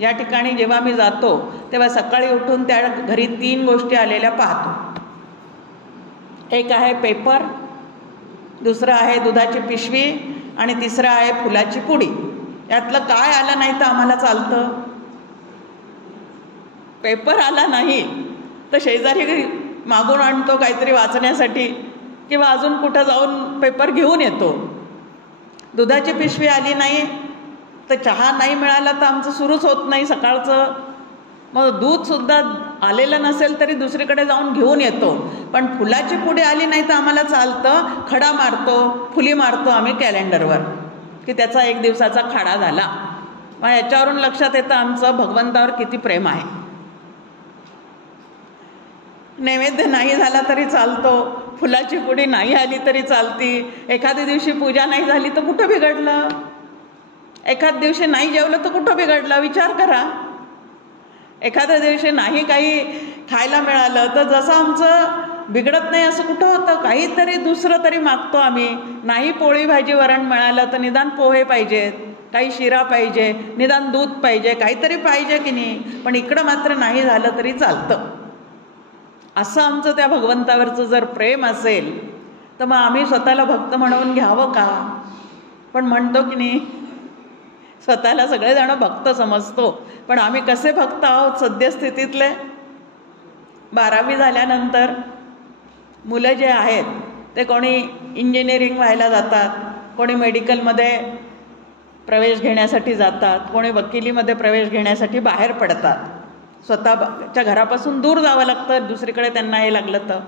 या ठिकाणी जेव्हा मी जातो तेव्हा सकाळी उठून त्या घरी 3 गोष्टी आलेल्या पाहतो. एक आहे पेपर, दुसरं आहे दुधाची पिशवी आणि तिसरं आहे फुलाची पुडी. यातलं काय आलं नाही तर आम्हाला चालतं? पेपर आला नाही तर शेजारी मागून आणतो काहीतरी वाचण्यासाठी किंवा अजून कुठं जाऊन पेपर घेऊन येतो. दुधाची पिशवी आली नाही तर चहा नाही मिळाला तर आमचं सुरूच होत नाही सकाळचं. मग दूधसुद्धा आलेलं नसेल तरी दुसरीकडे जाऊन घेऊन येतो. पण फुलाची पुडी आली नाही तर आम्हाला चालतं, खडा मारतो, फुली मारतो आम्ही कॅलेंडरवर की त्याचा 1 दिवसाचा खाडा झाला. मग याच्यावरून लक्षात येतं आमचं भगवंतावर किती प्रेम आहे. नैवेद्य नाही झाला तरी चालतो, फुलाची पुडी नाही आली तरी चालती. एखाद्या दिवशी पूजा नाही झाली तर कुठं बिघडलं? एखाद्या दिवशी नाही जेवलं तर कुठं बिघडलं? विचार करा. एखाद्या दिवशी नाही काही खायला मिळालं तर जसं आमचं बिघडत नाही असं कुठं होतं? काहीतरी दुसरं तरी मागतो आम्ही. नाही पोळी भाजी वरण मिळालं तर निदान पोहे पाहिजेत, काही शिरा पाहिजे, निदान दूध पाहिजे, काहीतरी पाहिजे की नाही. पण इकडं मात्र नाही झालं तरी चालतं. असं आमचं त्या भगवंतावरचं जर प्रेम असेल तर मग आम्ही स्वतःला भक्त म्हणून घ्यावं का? पण म्हणतो की नाही, स्वतःला सगळेजण भक्त समजतो, पण आम्ही कसे भक्त आहोत सद्यस्थितीतले? 12वी झाल्यानंतर मुलं जे आहेत ते कोणी इंजिनिअरिंग व्हायला जातात, कोणी मेडिकलमध्ये प्रवेश घेण्यासाठी जातात, कोणी वकिलीमध्ये प्रवेश घेण्यासाठी बाहेर पडतात. स्वतःच्या घरापासून दूर जावं लागतं दुसरीकडे त्यांना हे लागलं तर,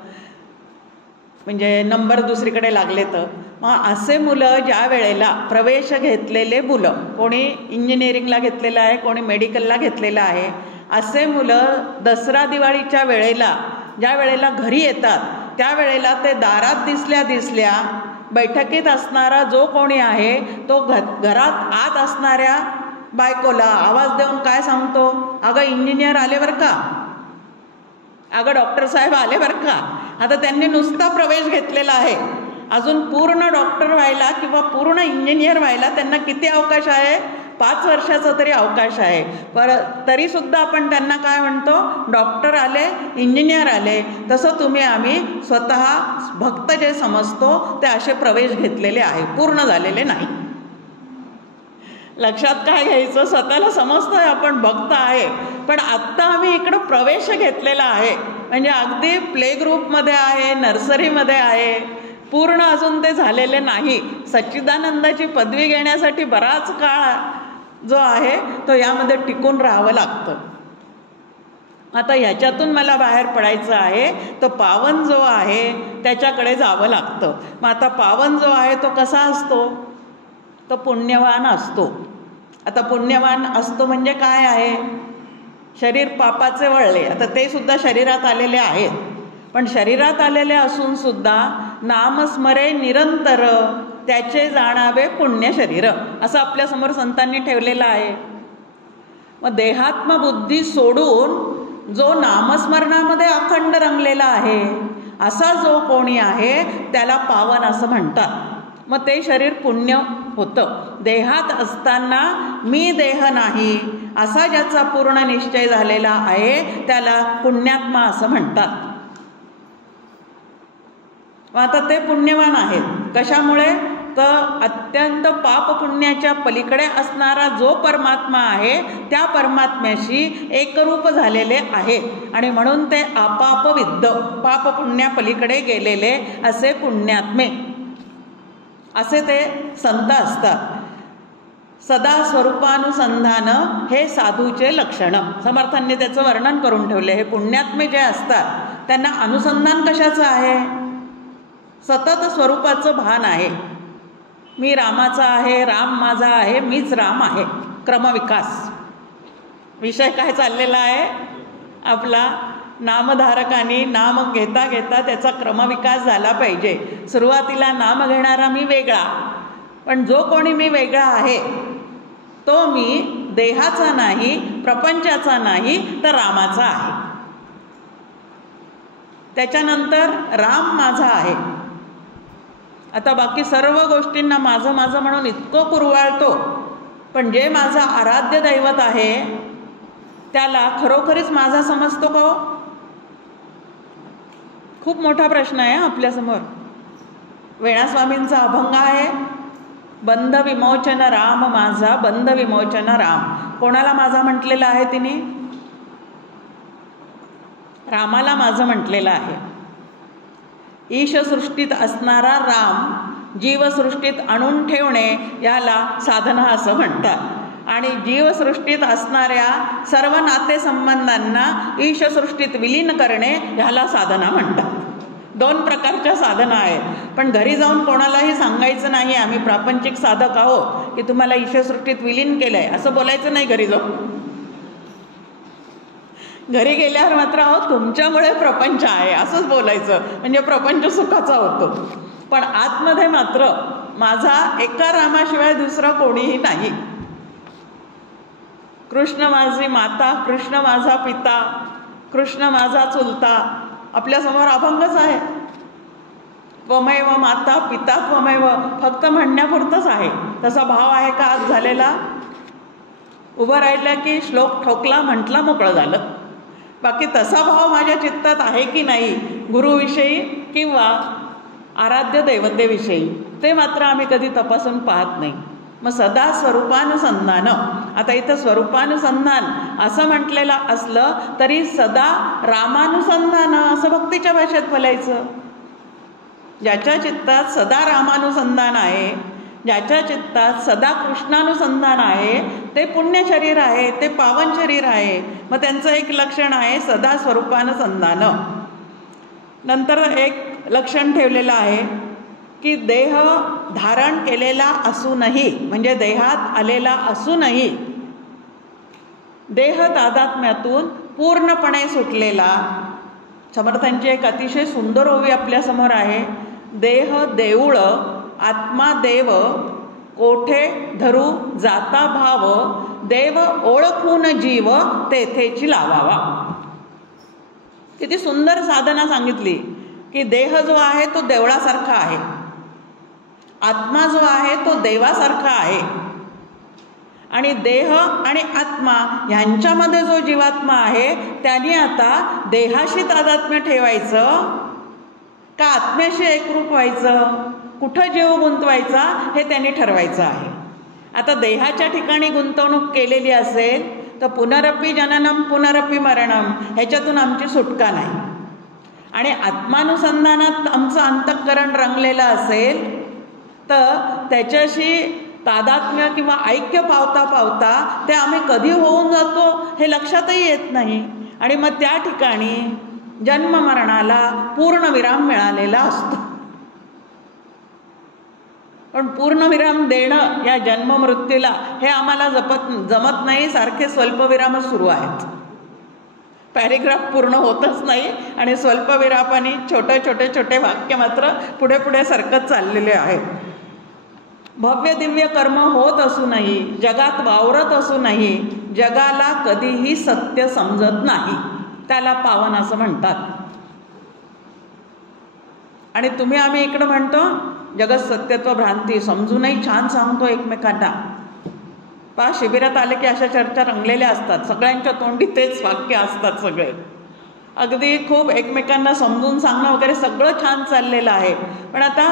म्हणजे नंबर दुसरीकडे लागले तर. मग असे मुलं ज्या वेळेला प्रवेश घेतलेले मुलं, कोणी इंजिनिअरिंगला घेतलेलं आहे, कोणी मेडिकलला घेतलेलं आहे, असे मुलं दसरा दिवाळीच्या वेळेला ज्या वेळेला घरी येतात त्यावेळेला ते दारात दिसल्या बैठकीत असणारा जो कोणी आहे तो घरात आत असणाऱ्या बायकोला आवाज देऊन काय सांगतो? अगं इंजिनियर आले बरं का, अगं डॉक्टर साहेब आले बरं का. आता त्यांनी नुसता प्रवेश घेतलेला आहे, अजून पूर्ण डॉक्टर व्हायला किंवा पूर्ण इंजिनियर व्हायला त्यांना किती अवकाश आहे? 5 वर्षाचा तरी अवकाश आहे. तरीसुद्धा आपण त्यांना काय म्हणतो? डॉक्टर आले, इंजिनियर आले. तसं तुम्ही आम्ही स्वतः भक्त जे समजतो ते असे प्रवेश घेतलेले आहे, पूर्ण झालेले नाही. लक्षात काय घ्यायचं? स्वतःला समजतोय आपण भक्त आहे, पण आत्ता आम्ही इकडं प्रवेश घेतलेला आहे, म्हणजे अगदी प्ले ग्रुपमध्ये आहे, नर्सरीमध्ये आहे, पूर्ण अजून ते झालेले नाही. सच्चिदानंदाची पदवी घेण्यासाठी बराच काळ जो आहे तो यामध्ये टिकून राहावं लागतं. आता ह्याच्यातून मला बाहेर पडायचं आहे तर पावन जो आहे त्याच्याकडे जावं लागतं. मग आता पावन जो आहे तो कसा असतो? तो पुण्यवान असतो. आता पुण्यवान असतो म्हणजे काय आहे? शरीर पापाचे वळले, आता ते सुद्धा शरीरात आलेले आहेत, पण शरीरात आलेले असून सुद्धा नामस्मरे निरंतर त्याचे जाणावे पुण्य शरीर, असं आपल्यासमोर संतांनी ठेवलेलं आहे. मग देहात्मबुद्धी सोडून जो नामस्मरणामध्ये अखंड रंगलेला आहे असा जो कोणी आहे त्याला पावन असं म्हणतात. मग ते शरीर पुण्य होतं. देहात असताना मी देह नाही असा ज्याचा पूर्ण निश्चय झालेला आहे त्याला पुण्यात्मा असं म्हणतात. आता ते पुण्यवान आहेत. कशामुळे? तर अत्यंत पाप पुण्याच्या पलीकडे असणारा जो परमात्मा आहे त्या परमात्म्याशी एकरूप झालेले आहेत आणि म्हणून ते आपापविद्ध पाप पुण्या पलीकडे गेलेले असे पुण्यात्मे असे ते संत असतात. सदा स्वरूपानुसंधान हे साधूचे लक्षण. समर्थांनी त्याचं वर्णन करून ठेवले. हे पुण्यात्मे जे असतात त्यांना अनुसंधान कशाचं आहे? सतत स्वरूपाचं भान आहे. मी रामाचा आहे, राम माझा आहे, मीच राम आहे. क्रमविकास विषय काय चाललेला आहे आपला? नामधारकांनी नाम घेता घेता त्याचा क्रमविकास झाला पाहिजे. सुरुवातीला नाम घेणारा मी वेगळा, पण जो कोणी मी वेगळा आहे तो मी देहाचा नाही, प्रपंचाचा नाही, तर रामाचा आहे. त्याच्यानंतर राम माझा आहे. आता बाकी सर्व गोष्टींना माझं माझं म्हणून इतकं कुरवाळतो, पण जे माझं आराध्य दैवत आहे त्याला खरोखरीच माझा समजतो का? खूप मोठा प्रश्न आहे आपल्यासमोर. वेणास्वामींचा अभंग आहे, बंध विमोचन राम माझा, बंध विमोचन राम. कोणाला माझा म्हटलेला आहे तिने? रामाला माझं म्हटलेलं आहे. ईशसृष्टीत असणारा राम जीवसृष्टीत आणून ठेवणे याला साधना असं म्हणतात. आणि जीवसृष्टीत असणाऱ्या सर्व नातेसंबंधांना ईशसृष्टीत विलीन करणे ह्याला साधना म्हणतात. 2 प्रकारच्या साधना आहेत. पण घरी जाऊन कोणालाही सांगायचं नाही आम्ही प्रापंचिक साधक आहोत की तुम्हाला ईशसृष्टीत विलीन केलंय असं बोलायचं नाही. घरी जाऊन घरी गेल्यावर मात्र अहो तुमच्यामुळे प्रपंच आहे असंच बोलायचं, म्हणजे प्रपंच सुखाचा होतो. पण आतमध्ये मात्र माझा एका रामाशिवाय दुसरा कोणीही नाही. कृष्ण माझी माता, कृष्ण माझा पिता, कृष्ण माझा चुलता. आपल्यासमोर अभंगच आहे. त्वमेव माता पिता त्वमेव फक्त म्हणण्यापुरतंच आहे. तसा भाव आहे का आज झालेला? उभं राहिलं की श्लोक ठोकला म्हटला मोकळं झालं. बाकी तसा भाव माझ्या चित्तात आहे की नाही गुरुविषयी किंवा आराध्य दैवतेविषयी ते मात्र आम्ही कधी तपासून पाहत नाही. मग सदा स्वरूपानुसंधान. आता इथं स्वरूपानुसंधान असं म्हटलेलं असलं तरी सदा रामानुसंधान असं भक्तीच्या भाषेत बोलायचं. ज्याच्या चित्तात सदा रामानुसंधान आहे, ज्याच्या चित्तात सदा कृष्णानुसंधान आहे ते पुण्य शरीर आहे, ते पावन शरीर आहे. मग त्यांचं एक लक्षण आहे सदा स्वरूपानुसंधान. नंतर एक लक्षण ठेवलेलं आहे की देह धारण केलेला असूनही, म्हणजे देहात आलेला असूनही देह तादात्म्यातून पूर्णपणे सुटलेला. समर्थांची एक अतिशय सुंदर ओवी आपल्यासमोर आहे. देह देऊळ आत्मा देव, कोठे धरू जाता भाव, देव ओळखून जीव तेथेची लावावा. किती सुंदर साधना सांगितली की देह जो आहे तो देवळासारखा आहे, आत्मा जो आहे तो देवासारखा आहे. आणि देह आणि आत्मा ह्यांच्यामध्ये जो जीवात्मा आहे त्याने आता देहाशी तादात्म्य ठेवायचं का आत्म्याशी एकरूप व्हायचं, कुठं जीव गुंतवायचा हे त्यांनी ठरवायचं आहे. आता देहाच्या ठिकाणी गुंतवणूक केलेली असेल तर पुनरपि जननम पुनरपि मरणम ह्याच्यातून आमची सुटका नाही. आणि आत्मानुसंधानात आमचं अंतःकरण रंगलेलं असेल तर त्याच्याशी तादात्म्य किंवा ऐक्य पावता पावता ते आम्ही कधी होऊन जातो हे लक्षातही येत नाही. आणि मग त्या ठिकाणी जन्ममरणाला पूर्णविराम मिळालेला असतो. पण पूर्णविराम देणं या जन्ममृत्यूला हे आम्हाला जमत नाही. सारखे स्वल्पविरामच सुरू आहेत. पॅरेग्राफ पूर्ण होतच नाही आणि स्वल्पविरामाने छोटे वाक्य मात्र पुढे पुढे सरकत चाललेले आहेत. भव्य दिव्य कर्म होत असूनही, जगात वावरत असूनही जगाला कधीही सत्य समजत नाही, त्याला पावन असं म्हणतात. आणि तुम्ही आम्ही इकडं म्हणतो जगत सत्यत्व भ्रांती समजूनही छान सांगतो एकमेकांना. शिबिरात आले की अशा चर्चा रंगलेल्या असतात, सगळ्यांच्या तोंडी तेच वाक्य असतात, सगळे अगदी खूप एकमेकांना समजून सांगणं वगैरे सगळं छान चाललेलं आहे. पण आता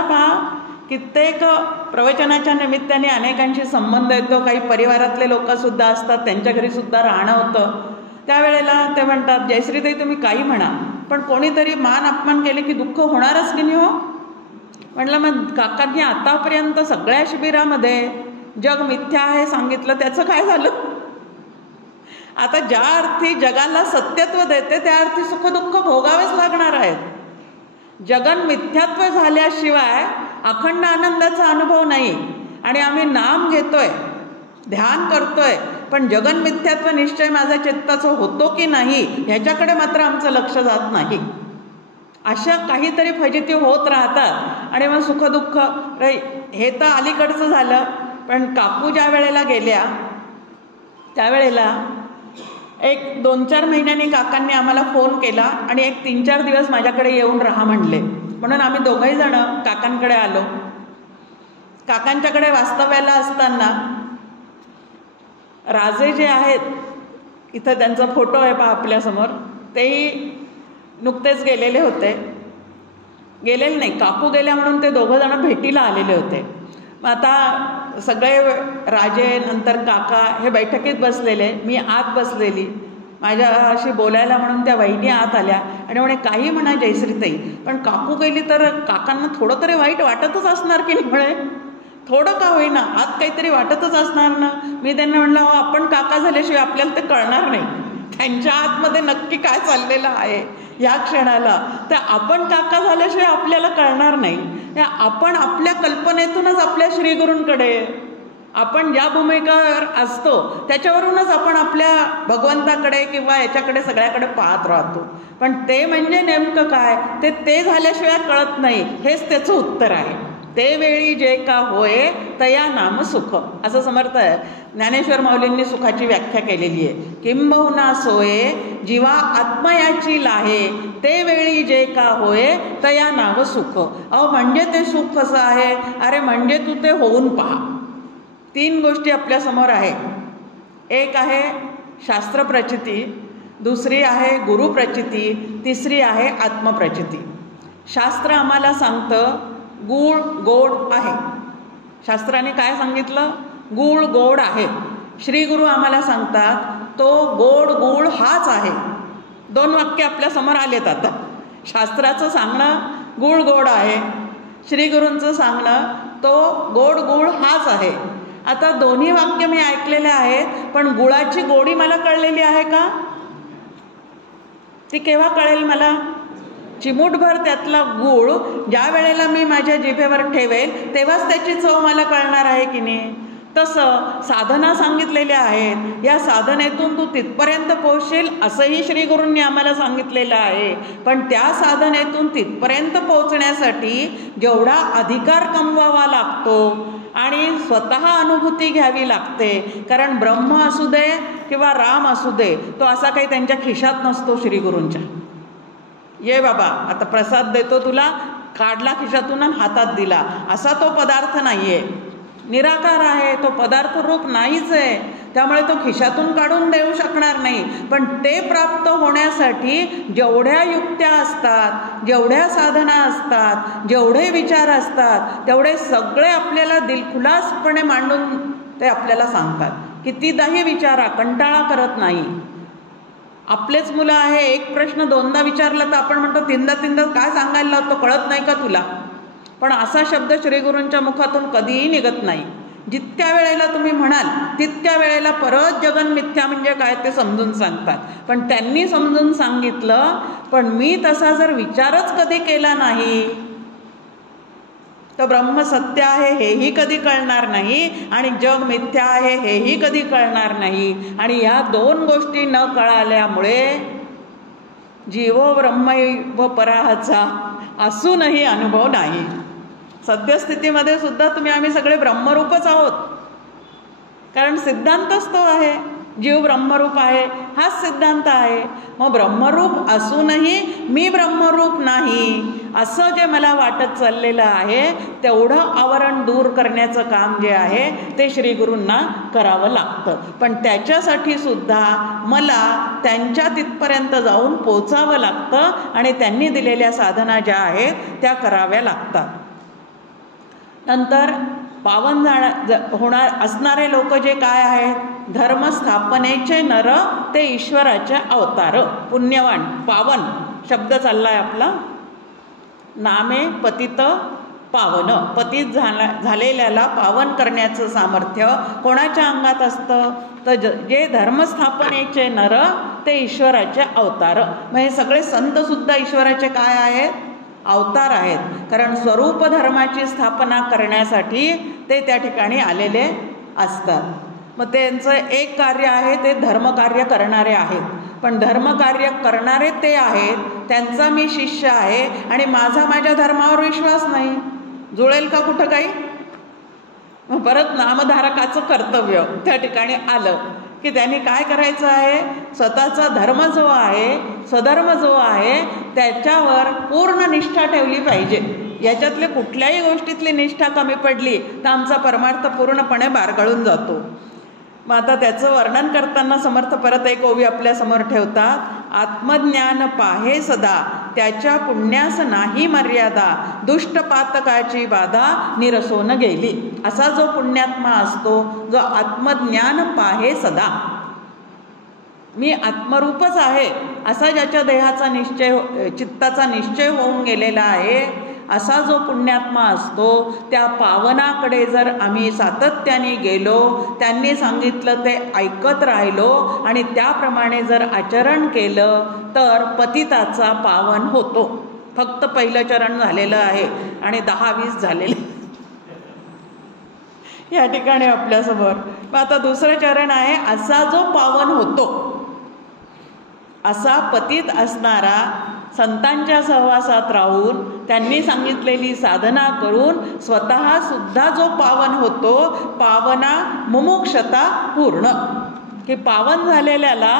कित्येक प्रवचनाच्या निमित्ताने अनेकांशी संबंध येतो, काही परिवारातले लोकसुद्धा असतात, त्यांच्या घरीसुद्धा राहणं होतं. त्यावेळेला ते म्हणतात, जयश्रीताई तुम्ही काही म्हणा, पण कोणीतरी मान अपमान केले की दुःख होणारच की नाही हो. म्हटलं मग काकांनी आतापर्यंत सगळ्या शिबिरामध्ये जग मिथ्या आहे सांगितलं, त्याचं काय झालं? आता ज्या अर्थी जगाला सत्यत्व देते त्या अर्थी सुखदुःख भोगावेच लागणार आहेत. जगन मिथ्यात्व झाल्याशिवाय अखंड आनंदाचा अनुभव नाही. आणि आम्ही नाम घेतोय, ध्यान करतोय, पण जगन मिथ्यात्व निश्चय माझ्या चित्ताचं होतो की नाही ह्याच्याकडे मात्र आमचं लक्ष जात नाही. अशा काहीतरी फजिती होत राहतात आणि मग सुखदुःख. हे तर अलीकडचं झालं. पण काकू ज्या वेळेला गेल्या त्यावेळेला एक 2-4 महिन्यांनी काकांनी आम्हाला फोन केला आणि एक 3-4 दिवस माझ्याकडे येऊन राहा म्हणले. म्हणून आम्ही दोघंही जण काकांकडे आलो. काकांच्याकडे वास्तव्याला असताना राजे जे आहेत, इथं त्यांचा फोटो आहे पहा आपल्यासमोर, तेही नुकतेच गेलेले होते. गेलेले नाही, काकू गेल्या म्हणून ते दोघं जण भेटीला आलेले होते. मग आता सगळे राजे नंतर काका हे बैठकीत बसलेले, मी आत बसलेली. माझ्याशी बोलायला म्हणून त्या वहिनी आत आल्या आणि म्हणे काही म्हणा जयश्रीताई, पण काकू गेली तर काकांना थोडं तरी वाईट वाटतच असणार की नाही. म्हणे थोडं का होईना आत काहीतरी वाटतच असणार ना. मी त्यांना म्हणलं हो आपण काका झाल्याशिवाय आपल्याला ते कळणार नाही, त्यांच्या आतमध्ये नक्की काय चाललेलं आहे या क्षणाला. तर आपण काका झाल्याशिवाय आपल्याला कळणार नाही. आपण आपल्या कल्पनेतूनच आपल्या श्रीगुरूंकडे, आपण ज्या भूमिकेवर असतो त्याच्यावरूनच आपण आपल्या भगवंताकडे किंवा याच्याकडे सगळ्याकडे पाहत राहतो. पण ते म्हणजे नेमकं काय ते झाल्याशिवाय कळत नाही, हेच त्याचं उत्तर आहे. ते वेळी जे का होय तया नाम सुख, असं समर्थ आहे. ज्ञानेश्वर माऊलींनी सुखाची व्याख्या केलेली आहे. किंबहुना सोये जीवा आत्मयाची लाहे, ते वेळी जे का होय तया नाव सुख. म्हणजे ते सुख कसं आहे? अरे म्हणजे तू ते होऊन पहा. 3 गोष्टी आपल्यासमोर आहे. एक आहे शास्त्रप्रचिती, दुसरी आहे गुरुप्रचिती, तिसरी आहे आत्मप्रचिती. शास्त्र आम्हाला सांगतं गूळ गोड आहे. शास्त्राने काय सांगितलं? गूळ गोड आहे. श्री गुरु आम्हाला सांगतात तो गोड गूळ हाच आहे. 2 वाक्य आपल्यासमोर आलेत. आता शास्त्राचं सांगणं गूळ गोड आहे, श्री गुरूंचं सांगणं तो गोड गूळ हाच आहे. आता दोन्ही वाक्य मी ऐकलेले आहेत, पण गुळाची गोडी मला कळलेली आहे का? ती केव्हा कळेल मला? चिमूटभर त्यातला गूळ ज्या वेळेला मी माझ्या जिभेवर ठेवेल तेव्हाच त्याची चव मला कळणार आहे की नाही. तसं साधना सांगितलेल्या आहेत, या साधनेतून तू तिथपर्यंत पोहोचशील असंही श्री गुरूंनी आम्हाला सांगितलेलं आहे. पण त्या साधनेतून तिथपर्यंत पोहोचण्यासाठी जेवढा अधिकार कमवावा लागतो आणि स्वतः अनुभूती घ्यावी लागते. कारण ब्रह्म असू दे किंवा राम असू दे, तो असा काही त्यांच्या खिशात नसतो. श्री गुरूंच्या ये बाबा आता प्रसाद देतो तुला, काढला खिशातून आणि हातात दिला, असा तो पदार्थ नाही आहे. निराकार आहे, तो पदार्थ रूप नाहीच आहे. त्यामुळे तो खिशातून काढून देऊ शकणार नाही. पण ते प्राप्त होण्यासाठी जेवढ्या युक्त्या असतात, जेवढ्या साधना असतात, जेवढे विचार असतात, तेवढे सगळे आपल्याला दिलखुलासपणे मांडून ते आपल्याला सांगतात. कितीदाही विचारा, कंटाळा करत नाही. आपलेच मुलं आहे, एक प्रश्न 2दा विचारला तर आपण म्हणतो 3दा काय सांगायला लावतो, कळत नाही का तुला? पण असा शब्द श्रीगुरूंच्या मुखातून कधीही निघत नाही. जितक्या वेळेला तुम्ही म्हणाल तितक्या वेळेला परत जगन मिथ्या म्हणजे काय ते समजून सांगतात. पण त्यांनी समजून सांगितलं, पण मी तसा जर विचारच कधी केला नाही तर ब्रह्म सत्य आहे हेही कधी कळणार नाही आणि जग मिथ्या आहे हेही कधी कळणार नाही. आणि या 2 गोष्टी न कळाल्यामुळे जीवो ब्रह्मैव पराचा असूनही अनुभव नाही. सद्यस्थितीमध्ये सुद्धा आम्ही सगळे ब्रह्मरूपच आहोत. कारण सिद्धांतच तो आहे, जीव ब्रह्मरूप आहे, हाच सिद्धांत आहे. मग ब्रह्मरूप असूनही मी ब्रह्मरूप नाही असं जे मला वाटत चाललेलं आहे तेवढं आवरण दूर करण्याचं काम जे आहे ते श्री गुरूंना करावं लागतं. पण त्याच्यासाठी सुद्धा मला त्यांच्या तिथपर्यंत जाऊन पोचावं लागतं आणि त्यांनी दिलेल्या साधना ज्या आहेत त्या कराव्या लागतात. नंतर पावन होणार असणारे लोक जे काय आहेत, धर्मस्थापनेचे नर ते ईश्वराचे अवतार. पुण्यवान, पावन शब्द चाललाय आपला. नामे पतित पावन, पतित झालेल्याला पावन करण्याचं सामर्थ्य कोणाच्या अंगात असतं, तर जे धर्मस्थापनेचे नर ते ईश्वराचे अवतार. मग हे सगळे संतसुद्धा ईश्वराचे काय आहेत, अवतार आहेत. कारण स्वरूप धर्माची स्थापना करण्यासाठी ते त्या ठिकाणी आलेले असतात. मग त्यांचं एक कार्य आहे ते धर्मकार्य करणारे आहेत. पण धर्मकार्य करणारे ते आहेत, त्यांचा मी शिष्य आहे आणि माझ्या धर्मावर विश्वास नाही, जुळेल का कुठं काही. मग परत नामधारकाचं कर्तव्य त्या ठिकाणी आलं की त्यांनी काय करायचं आहे, स्वतःचा धर्म जो आहे, स्वधर्म जो आहे त्याच्यावर पूर्ण निष्ठा ठेवली पाहिजे. याच्यातले कुठल्याही गोष्टीतली निष्ठा कमी पडली तर आमचा परमार्थ पूर्णपणे बारगळून जातो. मग आता त्याचं वर्णन करताना समर्थ परत एक ओवी आपल्यासमोर ठेवतात. आत्मज्ञान पाहे सदा त्याच्या पुण्यास नाही मर्यादा, दुष्टपातकाची बाधा निरसोन गेली. असा जो पुण्यात्मा असतो जो आत्मज्ञान पाहे सदा, मी आत्मरूपच आहे असा ज्याच्या देहाचा निश्चय, चित्ताचा निश्चय होऊन गेलेला आहे, असा जो पुण्यात्मा असतो त्या पावनाकडे जर आम्ही सातत्याने गेलो, त्यांनी सांगितलं ते ऐकत राहिलो आणि त्याप्रमाणे जर आचरण केलं तर पतिताचा पावन होतो. फक्त पहिलं चरण झालेलं आहे आणि 10-20 झालेले या ठिकाणी आपल्यासमोर. मग आता दुसरं चरण आहे, असा जो पावन होतो, असा पतित असणारा संतांच्या सहवासात राहून त्यांनी सांगितलेली साधना करून स्वतः सुद्धा जो पावन होतो, पावना मुमुक्षता पूर्ण, की पावन झालेल्याला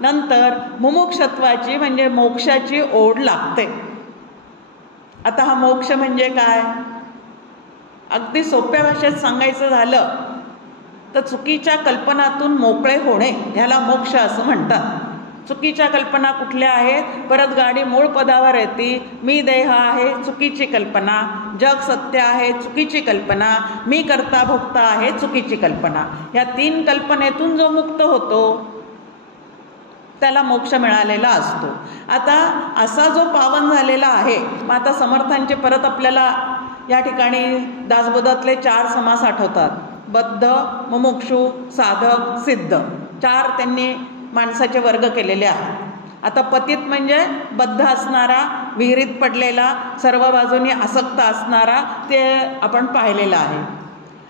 नंतर मुमुक्षत्वाची म्हणजे मोक्षाची ओढ लागते. आता हा मोक्ष म्हणजे काय, अगदी सोप्या भाषेत सांगायचं झालं तर चुकीच्या कल्पनातून मोकळे होणे ह्याला मोक्ष असं म्हणतात. चुकीच्या कल्पना कुठल्या आहेत, परत गाडी मूळ पदावर येते. मी देह आहे, चुकीची कल्पना. जग सत्य आहे, चुकीची कल्पना. मी करता भोगता आहे, चुकीची कल्पना. ह्या 3 कल्पनेतून जो मुक्त होतो त्याला मोक्ष मिळालेला असतो. आता असा जो पावन झालेला आहे, मग आता समर्थांचे परत आपल्याला या ठिकाणी दासबोधातले 4 समास आठवतात. बद्ध, मुमुक्षु, साधक, सिद्ध. 4 त्यांनी माणसाचे वर्ग केलेले आहेत. आता पतित म्हणजे बद्ध असणारा, विहिरीत पडलेला, सर्व बाजूनी आसक्त असणारा, ते आपण पाहिलेला आहे.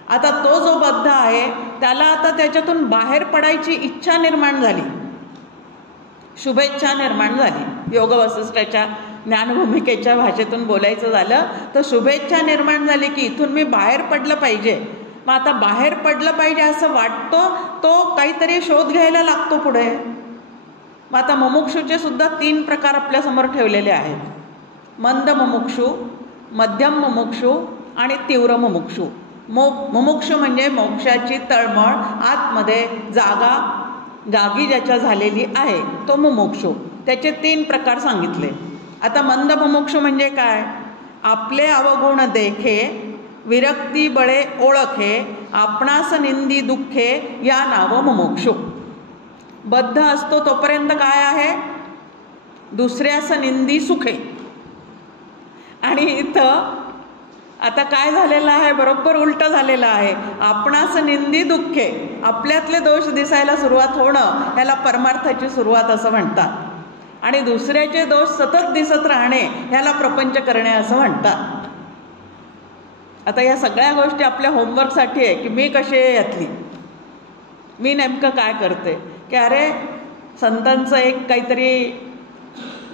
आता तो जो बद्ध आहे त्याला आता त्याच्यातून बाहेर पडायची इच्छा निर्माण झाली, शुभेच्छा निर्माण झाली. योग वसिष्ठाच्या ज्ञानभूमिकेच्या भाषेतून बोलायचं झालं तर शुभेच्छा निर्माण झाली की इथून मी बाहेर पडलं पाहिजे. मग आता बाहेर पडलं पाहिजे असं वाटतो, तो काहीतरी शोध घ्यायला लागतो पुढे. मग आता मुमुक्षूचे सुद्धा 3 प्रकार आपल्यासमोर ठेवलेले आहेत. मंद मुमुक्षू, मध्यम मुमुक्षू आणि तीव्र मुमुक्षू. मुमुक्षू म्हणजे मोक्षाची तळमळ आतमध्ये जागी ज्याच्या झालेली आहे तो मुमुक्षू. त्याचे 3 प्रकार सांगितले. आता मंद मुमुक्षू म्हणजे काय, आपले अवगुण देखे, विरक्ती बळे ओळखे, आपणास निंदी दुःखे या नाव मुमुक्षू. बद्ध असतो तोपर्यंत काय आहे, दुसऱ्यास निंदी सुखे. आणि इथं आता काय झालेलं आहे, बरोबर उलट झालेलं आहे. आपणास निंदी दुःखे, आपल्यातले दोष दिसायला सुरुवात होणं ह्याला परमार्थाची सुरुवात असं म्हणतात. आणि दुसऱ्याचे दोष सतत दिसत राहणे ह्याला प्रपंच करणे असं म्हणतात. आता या सगळ्या गोष्टी आपल्या होमवर्कसाठी आहे की मी कशी आहे यातली, मी नेमकं काय करते. की अरे संतांचं एक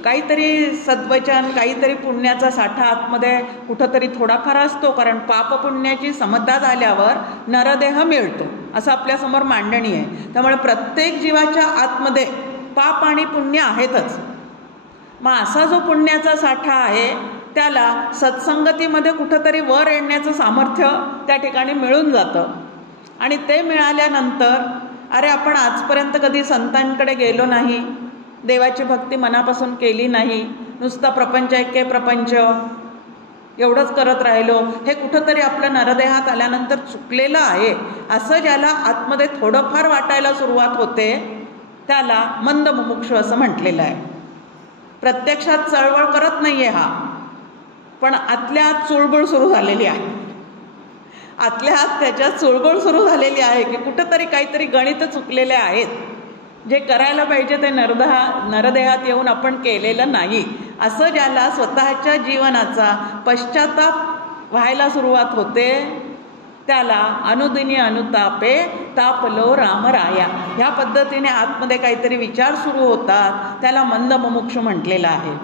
काहीतरी सद्वचन, काहीतरी पुण्याचा साठा आतमध्ये कुठंतरी थोडाफार असतो. कारण पाप पुण्याची समता झाल्यावर नरदेह मिळतो असं आपल्यासमोर मांडणी आहे. त्यामुळे प्रत्येक जीवाच्या आतमध्ये पाप आणि पुण्य आहेतच. मग असा जो पुण्याचा साठा आहे त्याला सत्संगतीमध्ये कुठंतरी वर येण्याचं सामर्थ्य त्या ठिकाणी मिळून जातं. आणि ते मिळाल्यानंतर अरे आपण आजपर्यंत कधी संतांकडे गेलो नाही, देवाची भक्ती मनापासून केली नाही, नुसता प्रपंच ऐके प्रपंच एवढंच करत राहिलो, हे कुठंतरी आपल्या नरदेहात आल्यानंतर चुकलेलं आहे असं ज्याला आतमध्ये थोडंफार वाटायला सुरुवात होते त्याला मंद मुमुक्षु असं म्हटलेलं आहे. प्रत्यक्षात चळवळ करत नाहीये हा, पण आतल्या आत चुळबुळ सुरू झालेली आहे. आतल्या आत त्याच्यात चुळबुळ सुरू झालेली आहे की कुठंतरी काहीतरी गणित चुकलेले आहेत, जे करायला पाहिजे ते नरदेहात येऊन आपण केलेलं नाही असं ज्याला स्वतःच्या जीवनाचा पश्चाताप व्हायला सुरुवात होते त्याला अनुदिनी अनुतापे तापलो रामराया ह्या पद्धतीने आतमध्ये काहीतरी विचार सुरू होतात, त्याला मंद मुमुक्षु म्हटलेला आहे.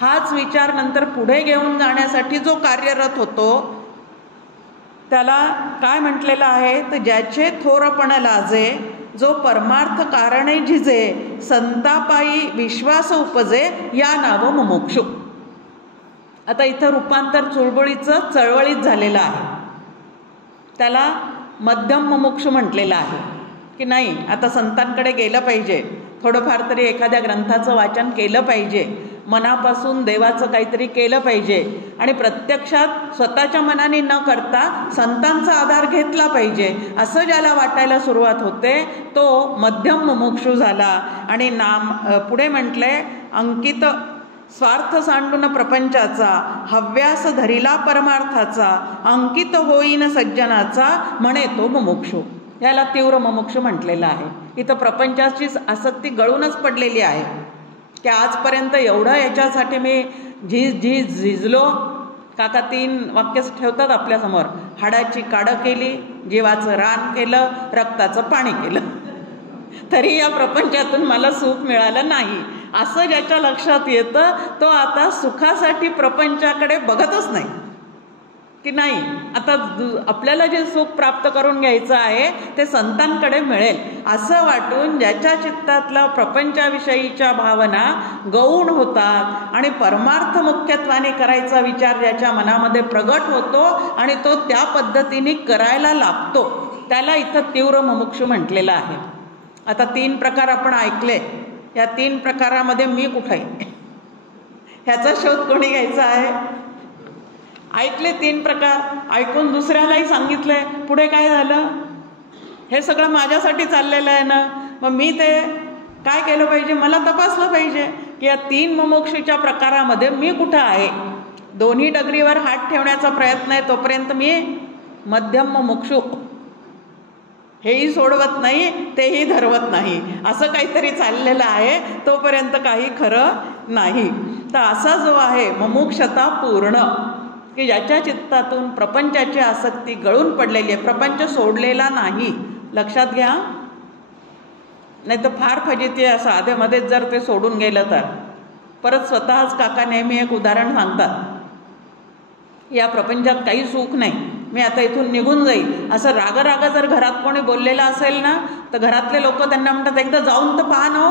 हाच विचार नंतर पुढे घेऊन जाण्यासाठी जो कार्यरत होतो त्याला काय म्हटलेलं आहे, तर ज्याचे थोरपण लाजे, जो परमार्थ कारणे झिजे, संतापायी विश्वास उपजे, या नाव मुमुक्षु. आता इथं रूपांतर चुळबुळीचं चळवळीत झालेलं आहे, त्याला मध्यम मुमुक्षु म्हटलेलं आहे की नाही आता संतांकडे गेलं पाहिजे, थोडंफार तरी एखाद्या ग्रंथाचं वाचन केलं पाहिजे, मनापासून देवाचं काहीतरी केलं पाहिजे आणि प्रत्यक्षात स्वतःच्या मनाने न करता संतांचा आधार घेतला पाहिजे असं ज्याला वाटायला सुरुवात होते तो मध्यम मुमुक्षु झाला. आणि पुढे म्हटले अंकित स्वार्थ सांडून प्रपंचाचा, हव्यास धरिला परमार्थाचा, अंकित होईन सज्जनाचा, म्हणे तो मुमुक्षु. याला तीव्र मुमुक्षु म्हटलेलं आहे. इथं प्रपंचाची आसक्ती गळूनच पडलेली आहे की आजपर्यंत एवढं याच्यासाठी मी झिजलो. काका 3 वाक्य ठेवतात आपल्यासमोर, हाडाची काडं केली, जीवाचं रान केलं, रक्ताचं पाणी केलं, तरी या प्रपंचातून मला सुख मिळालं नाही असं ज्याच्या लक्षात येतं तो आता सुखासाठी प्रपंचाकडे बघतच नाही की नाही आता आपल्याला जे सुख प्राप्त करून घ्यायचं आहे ते संतांकडे मिळेल असं वाटून ज्याच्या चित्तातला प्रपंचाविषयीच्या भावना गौण होतात आणि परमार्थ मुख्यत्वाने करायचा विचार ज्याच्या मनामध्ये प्रगट होतो आणि तो त्या पद्धतीने करायला लागतो त्याला इथं तीव्र मुमुक्षु म्हटलेलं आहे. आता 3 प्रकार आपण ऐकले, या 3 प्रकारामध्ये मी कुठे आहे ह्याचा शोध कोणी घ्यायचा आहे. ऐकले 3 प्रकार, ऐकून दुसऱ्यालाही सांगितलंय, पुढे काय झालं, हे सगळं माझ्यासाठी चाललेलं आहे ना, मग मी ते काय केलं पाहिजे, मला तपासलं पाहिजे की या 3 मुमुक्षुच्या प्रकारामध्ये मी कुठं आहे. दोन्ही डगरीवर हात ठेवण्याचा प्रयत्न आहे तोपर्यंत मी मध्यम मुमुक्षु, हेही सोडवत नाही तेही धरवत नाही असं काहीतरी चाललेलं आहे, तोपर्यंत काही खरं नाही. तर असा जो आहे मुमुक्षता पूर्ण की ज्याच्या चित्तातून प्रपंचाची आसक्ती गळून पडलेली आहे, प्रपंच सोडलेला नाही, लक्षात घ्या, नाही तर फार फजिती आहे. साधेमध्येच जर ते सोडून गेलं तर परत स्वतःच काका नेहमी एक उदाहरण सांगतात, या प्रपंचात काही सुख नाही, मी आता इथून निघून जाईल असं राग जर घरात कोणी बोललेलं असेल ना तर घरातले लोक त्यांना म्हणतात एकदा जाऊन तर पहा ना,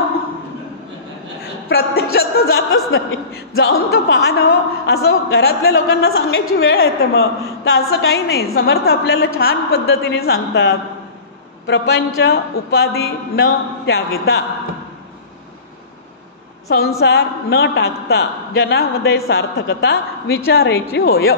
प्रत्यक्षात तर जातच नाही, जाऊन तर पहा ना असं घरातल्या लोकांना सांगायची वेळ येते. मग तर असं काही नाही, समर्थ आपल्याला छान पद्धतीने सांगतात, प्रपंच उपाधी न त्यागिता, संसार न टाकता, जनामध्ये सार्थकता विचारायची होय.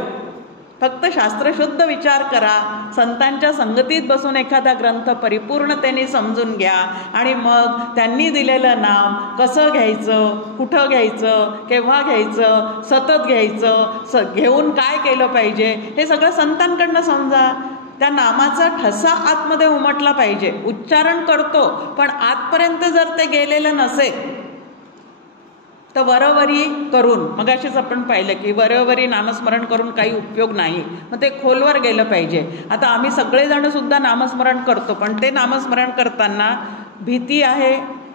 फक्त शास्त्रशुद्ध विचार करा, संतांच्या संगतीत बसून एखादा ग्रंथ परिपूर्णतेने समजून घ्या आणि मग त्यांनी दिलेलं नाम कसं घ्यायचं, कुठं घ्यायचं, केव्हा घ्यायचं, सतत घ्यायचं, घेऊन काय केलं पाहिजे हे सगळं संतांकडनं समजा. त्या नामाचा ठसा आतमध्ये उमटला पाहिजे. उच्चारण करतो पण आतपर्यंत जर ते गेलेलं नसेल तर वरवरी करून, मगाशीच आपण पाहिलं की वरवरी नामस्मरण करून काही उपयोग नाही, मग ते खोलवर गेलं पाहिजे. आता आम्ही सगळेजण सुद्धा नामस्मरण करतो, पण ते नामस्मरण करताना भीती आहे,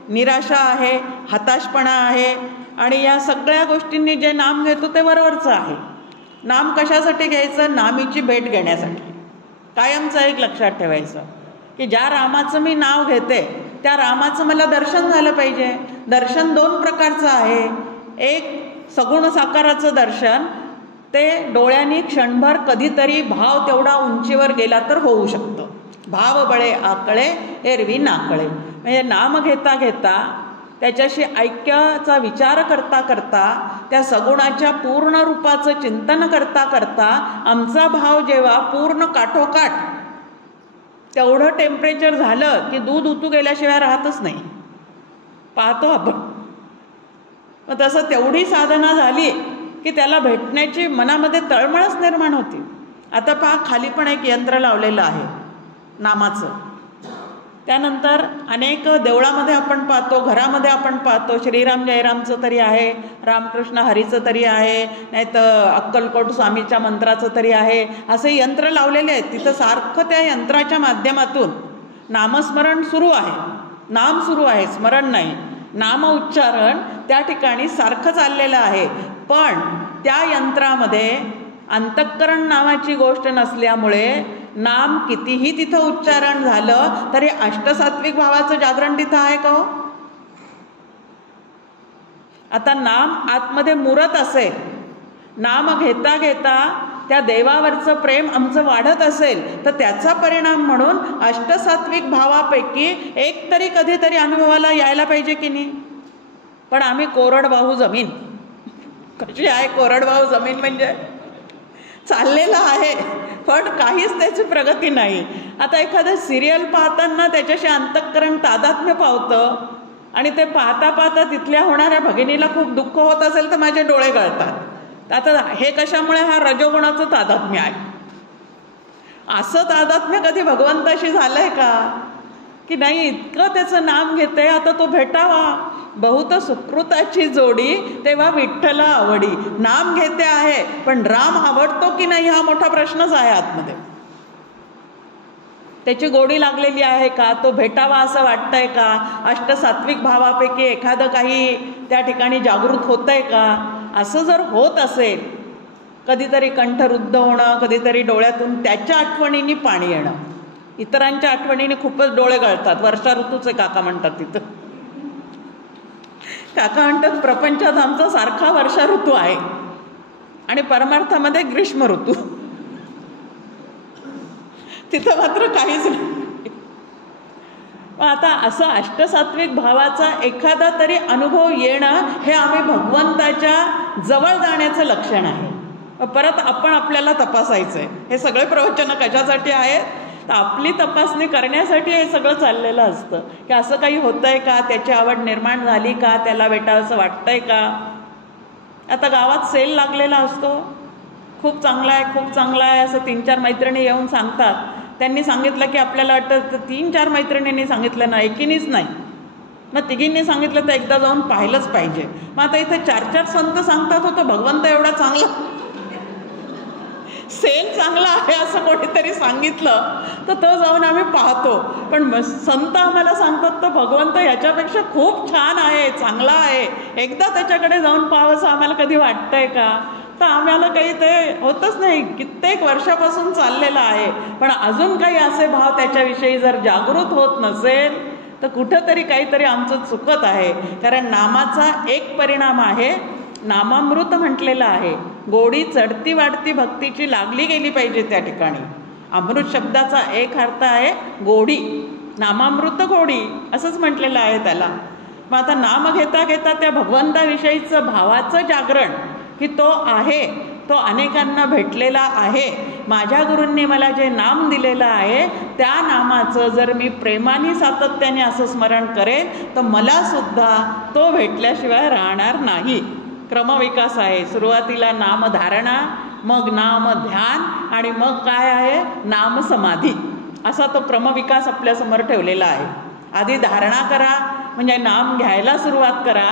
निराशा आहे, हताशपणा आहे आणि या सगळ्या गोष्टींनी जे नाम घेतो ते वरवरचं आहे. नाम कशासाठी घ्यायचं, नामीची भेट घेण्यासाठी. कायमचं एक लक्षात ठेवायचं की ज्या रामाचं मी नाव घेते त्या रामाचं मला दर्शन झालं पाहिजे. दर्शन 2 प्रकारचं आहे, एक सगुण साकाराचं दर्शन ते डोळ्यांनी क्षणभर कधीतरी भाव तेवढा उंचीवर गेला तर होऊ शकतं. भाव बळे आकळे एरवी नाकळे. म्हणजे नाम घेता घेता त्याच्याशी ऐक्याचा विचार करता करता त्या सगुणाच्या पूर्ण रूपाचं चिंतन करता करता आमचा भाव जेव्हा पूर्ण काठोकाठ तेवढं टेम्परेचर झालं की दूध उतू गेल्याशिवाय राहतच नाही, पाहतो आपण. मग तसं तेवढी साधना झाली की त्याला भेटण्याची मनामध्ये तळमळच निर्माण होती. आता पहा, खाली पण एक यंत्र लावलेलं आहे नामाचं. त्यानंतर अनेक देवळामध्ये आपण पाहतो, घरामध्ये आपण पाहतो, श्रीराम जयरामचं तरी आहे, रामकृष्ण हरीचं तरी आहे, नाही तर अक्कलकोट स्वामीच्या मंत्राचं तरी आहे. असे यंत्र लावलेले आहेत. तिथं सारखं त्या यंत्राच्या माध्यमातून नामस्मरण सुरू आहे, नाम सुरू आहे, स्मरण नाही. नाम उच्चारण त्या ठिकाणी सारखं चाललेलं आहे. पण त्या यंत्रामध्ये अंतःकरण नावाची गोष्ट नसल्यामुळे नाम कितीही तिथं उच्चारण झालं तरी अष्टसात्विक भावाचं जागरण तिथं आहे का हो? आता नाम आतमध्ये मुरत असेल, नाम घेता घेता त्या देवावरचं प्रेम आमचं वाढत असेल तर त्याचा परिणाम म्हणून अष्टसात्विक भावापैकी एक तरी कधीतरी अनुभवाला यायला पाहिजे की नाही. पण आम्ही कोरडवाहू जमीन. कशी आहे कोरडवाहू जमीन? म्हणजे चाललेलं आहे पण काहीच त्याची प्रगती नाही. आता एखादं सिरियल पाहताना त्याच्याशी अंतःकरण तादात्म्य पावतं आणि ते पाहता पाहता तिथल्या होणाऱ्या भगिनीला खूप दुःख होत असेल तर माझे डोळे गळतात. आता हे कशामुळे? हा रजोगुणाचं तादात्म्य आहे. असं तादात्म्य कधी भगवंताशी झालंय का? की नाही, इतकं त्याचं नाम घेते, आता तो भेटावा. बहुत सुकृताची जोडी तेव्हा विठ्ठला आवडी. नाम घेते आहे पण राम आवडतो की नाही हा मोठा प्रश्नच आहे आतमध्ये. त्याची गोडी लागलेली आहे का? तो भेटावा असं वाटतंय का? अष्टसात्विक भावापैकी एखादं काही त्या ठिकाणी जागृत होतंय का? असं जर होत असेल, कधीतरी कंठरुद्ध होणं, कधीतरी डोळ्यातून त्याच्या आठवणींनी पाणी येणं. इतरांच्या आठवणीने खूपच डोळे गळतात. वर्षा ऋतूचे काका म्हणतात तिथं. काका म्हणतात प्रपंचात आमचा सारखा वर्षा ऋतू आहे आणि परमार्थामध्ये ग्रीष्म ऋतू. तिथं मात्र काहीच नाही. आता असं अष्टसात्विक भावाचा एखादा तरी अनुभव येणं हे आम्ही भगवंताच्या जवळ जाण्याचं लक्षण आहे. परत आपण आपल्याला तपासायचं आहे. हे सगळे प्रवचन कशासाठी आहेत? तर आपली तपासणी करण्यासाठी हे सगळं चाललेलं असतं की असं काही होतंय का, त्याची आवड निर्माण झाली का, त्याला भेटावं असं वाटतंय का. आता गावात सेल लागलेला असतो, खूप चांगला आहे, खूप चांगला आहे असं 3-4 मैत्रिणी येऊन सांगतात. त्यांनी सांगितलं की आपल्याला वाटतं 3-4 मैत्रिणींनी सांगितलं ना, एकीनीच नाही, मग तिघींनी सांगितलं तर एकदा जाऊन पाहिलंच पाहिजे. मग आता इथे 4-4 संत सांगतात होतं भगवंत एवढा चांगला, सेल चांगला आहे असं कोणीतरी सांगितलं तर तो जाऊन आम्ही पाहतो. पण संत आम्हाला सांगतात तर भगवंत याच्यापेक्षा खूप छान आहे, चांगला आहे, एकदा त्याच्याकडे जाऊन पाहावंसं आम्हाला कधी वाटतंय का? तर आम्हाला काही ते होतच नाही. कित्येक वर्षापासून चाललेलं आहे पण अजून काही असे भाव त्याच्याविषयी जर जागृत होत नसेल तर कुठंतरी काहीतरी आमचं चुकत आहे. कारण नामाचा एक परिणाम आहे, नामामृत म्हटलेलं आहे. गोडी चढती वाढती भक्तीची लागली गेली पाहिजे त्या ठिकाणी. अमृत शब्दाचा एक अर्थ आहे गोडी, नामामृत गोडी असंच म्हटलेलं आहे त्याला. मग आता नाम घेता घेता त्या भगवंताविषयीचं भावाचं जागरण की तो आहे, तो अनेकांना भेटलेला आहे. माझ्या गुरूंनी मला जे नाम दिलेलं आहे त्या नामाचं जर मी प्रेमाने सातत्याने असं स्मरण करेन तर मला सुद्धा तो भेटल्याशिवाय राहणार नाही. क्रमविकास आहे. सुरुवातीला नामधारणा, मग नाम ध्यान आणि मग काय आहे नाम समाधी. असा तो क्रमविकास आपल्यासमोर ठेवलेला आहे. आधी धारणा करा म्हणजे नाम घ्यायला सुरुवात करा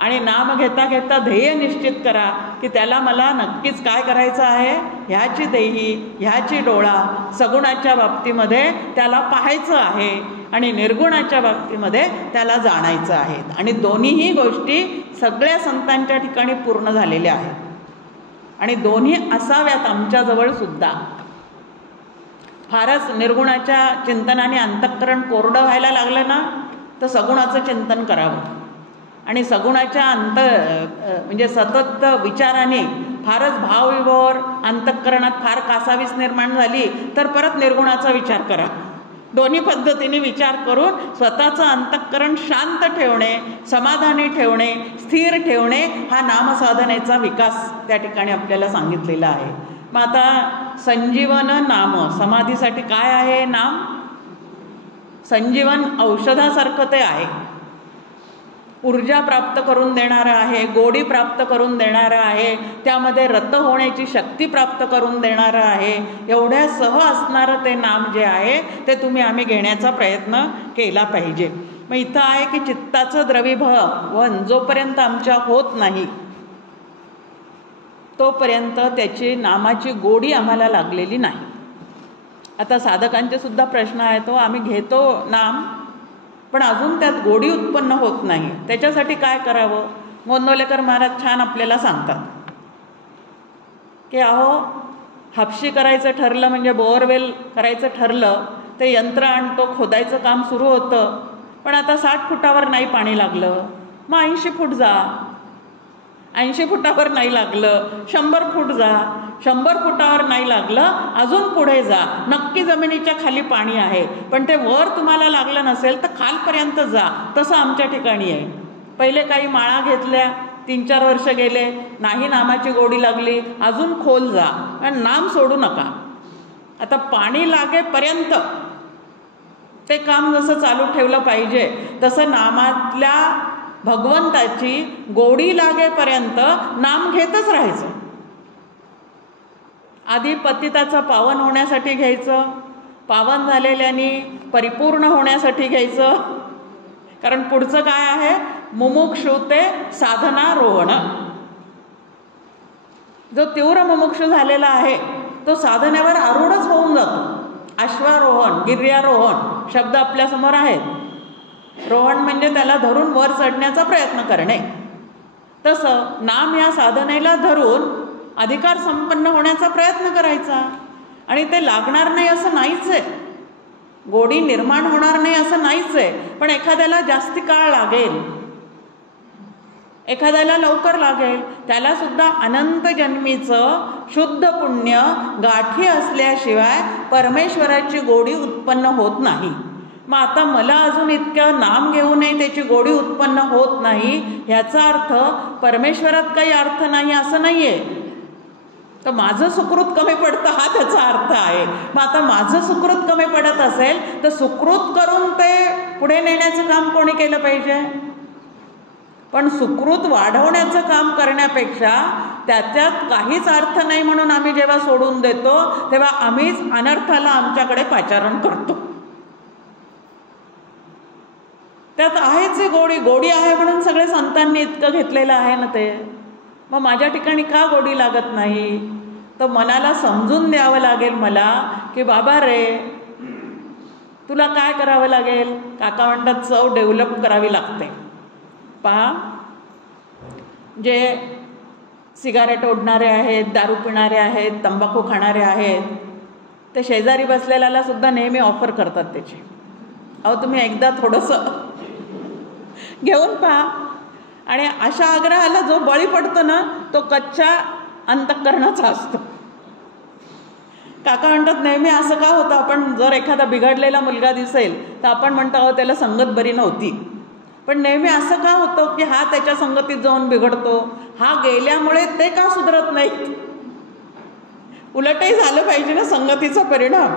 आणि नाम घेता घेता ध्येय निश्चित करा की त्याला मला नक्कीच काय करायचं आहे, ह्याची देही ह्याची डोळा. सगुणाच्या बाबतीमध्ये त्याला पाहायचं आहे आणि निर्गुणाच्या बाबतीमध्ये त्याला जाणायचं आहे. आणि दोन्हीही गोष्टी सगळ्या संतांच्या ठिकाणी पूर्ण झालेल्या आहेत आणि दोन्ही असाव्यात आमच्याजवळ सुद्धा. फारच निर्गुणाच्या चिंतनाने अंतःकरण कोरडं व्हायला लागलं ना तर सगुणाचं चिंतन करावं आणि सगुणाच्या म्हणजे सतत विचाराने फारच भावविभोर अंतःकरणात फार कासावीस निर्माण झाली तर परत निर्गुणाचा विचार करा. दोन्ही पद्धतीने विचार करून स्वतःचं अंतःकरण शांत ठेवणे, समाधानी ठेवणे, स्थिर ठेवणे हा नामसाधनेचा विकास त्या ठिकाणी आपल्याला सांगितलेला आहे. मग आता संजीवन नाम, समाधीसाठी काय आहे नाम? संजीवन औषधासारखं ते आहे. ऊर्जा प्राप्त करून देणारं आहे, गोडी प्राप्त करून देणारं आहे, त्यामध्ये रत होण्याची शक्ती प्राप्त करून देणारं आहे. एवढ्या सह असणारं ते नाम जे आहे ते आम्ही घेण्याचा प्रयत्न केला पाहिजे. मग इथं आहे की चित्ताचं द्रवीभवन जोपर्यंत आमच्या होत नाही तोपर्यंत त्याची नामाची गोडी आम्हाला लागलेली नाही. आता साधकांचे सुद्धा प्रश्न आहे, तो आम्ही घेतो नाम पण अजून त्यात गोडी उत्पन्न होत नाही, त्याच्यासाठी काय करावं? गोंदवलेकर महाराज छान आपल्याला सांगतात की अहो हापशी करायचं ठरलं म्हणजे बोअरवेल करायचं ठरलं, ते यंत्र आणतो, खोदायचं काम सुरू होतं, पण आता 60 फुटावर नाही पाणी लागलं, मग 80 फूट जा. 80 फुटावर नाही लागलं 100 फूट जा. 100 फुटावर नाही लागलं अजून पुढे जा. नक्की जमिनीच्या खाली पाणी आहे, पण ते वर तुम्हाला लागलं नसेल तर खालपर्यंत जा. तसं आमच्या ठिकाणी आहे. पहिले काही माळा घेतल्या, 3-4 वर्ष गेले, नाही नामाची गोडी लागली, अजून खोल जा, पण नाम सोडू नका. आता पाणी लागेपर्यंत ते काम जसं चालू ठेवलं पाहिजे तसं नामातल्या भगवंताची गोडी लागेपर्यंत नाम घेतच राहायचं. आधी पतिताचा पावन होण्यासाठी घ्यायचं, पावन झालेल्यानी परिपूर्ण होण्यासाठी घ्यायचं, कारण पुढचं काय आहे? मुमुक्षु ते साधनारोहण. जो तीव्र मुमुक्षु झालेला आहे तो साधनेवर आरूढच होऊन जातो. अश्वारोहण, गिर्यारोहण शब्द आपल्यासमोर आहेत. रोहण म्हणजे त्याला धरून वर चढण्याचा प्रयत्न करणे. तसं नाम या साधनेला धरून अधिकार संपन्न होण्याचा प्रयत्न करायचा. आणि ते लागणार नाही असं नाहीच आहे, गोडी निर्माण होणार नाही असं नाहीच आहे, पण एखाद्याला जास्ती काळ लागेल, एखाद्याला लवकर लागेल. त्याला सुद्धा अनंत जन्मीचं शुद्ध पुण्य गाठी असल्याशिवाय परमेश्वराची गोडी उत्पन्न होत नाही. मग आता मला अजून इतकं नाम घेऊनही त्याची गोडी उत्पन्न होत नाही, ह्याचा अर्थ परमेश्वरात काही अर्थ नाही असं नाही आहे. तर माझं सुकृत कमी पडतं हा त्याचा अर्थ आहे. मग आता माझं सुकृत कमी पडत असेल तर सुकृत करून ते पुढे नेण्याचं काम कोणी केलं पाहिजे? पण सुकृत वाढवण्याचं काम करण्यापेक्षा त्याच्यात काहीच अर्थ नाही म्हणून आम्ही जेव्हा सोडून देतो तेव्हा आम्हीच अनर्थाला आमच्याकडे पाचारण करतो. त्यात आहेच गोडी, गोडी आहे म्हणून सगळे संतांनी इतकं घेतलेलं आहे ना ते. मग माझ्या ठिकाणी का गोडी लागत नाही? तर मनाला समजून द्यावं लागेल मला की बाबा रे तुला काय करावं लागेल? काका म्हणतात चव डेव्हलप करावी लागते. पहा, जे सिगारेट ओढणारे आहेत, दारू पिणारे आहेत, तंबाखू खाणारे आहेत, ते शेजारी बसलेल्याला सुद्धा नेहमी ऑफर करतात त्याची. अहो तुम्ही एकदा थोडंसं घेऊन पहा. आणि अशा आग्रहाला जो बळी पडतो ना तो कच्च्या अंतःकरणाचा असतो. काका म्हणतात नेहमी असं का होतं? आपण जर एखादा बिघडलेला मुलगा दिसेल तर आपण म्हणतो अहो त्याला संगत बरी नव्हती. पण नेहमी असं का होतं की हा त्याच्या संगतीत जाऊन बिघडतो? हा गेल्यामुळे ते का सुधरत नाहीत? उलटही झालं पाहिजे ना संगतीचा परिणाम.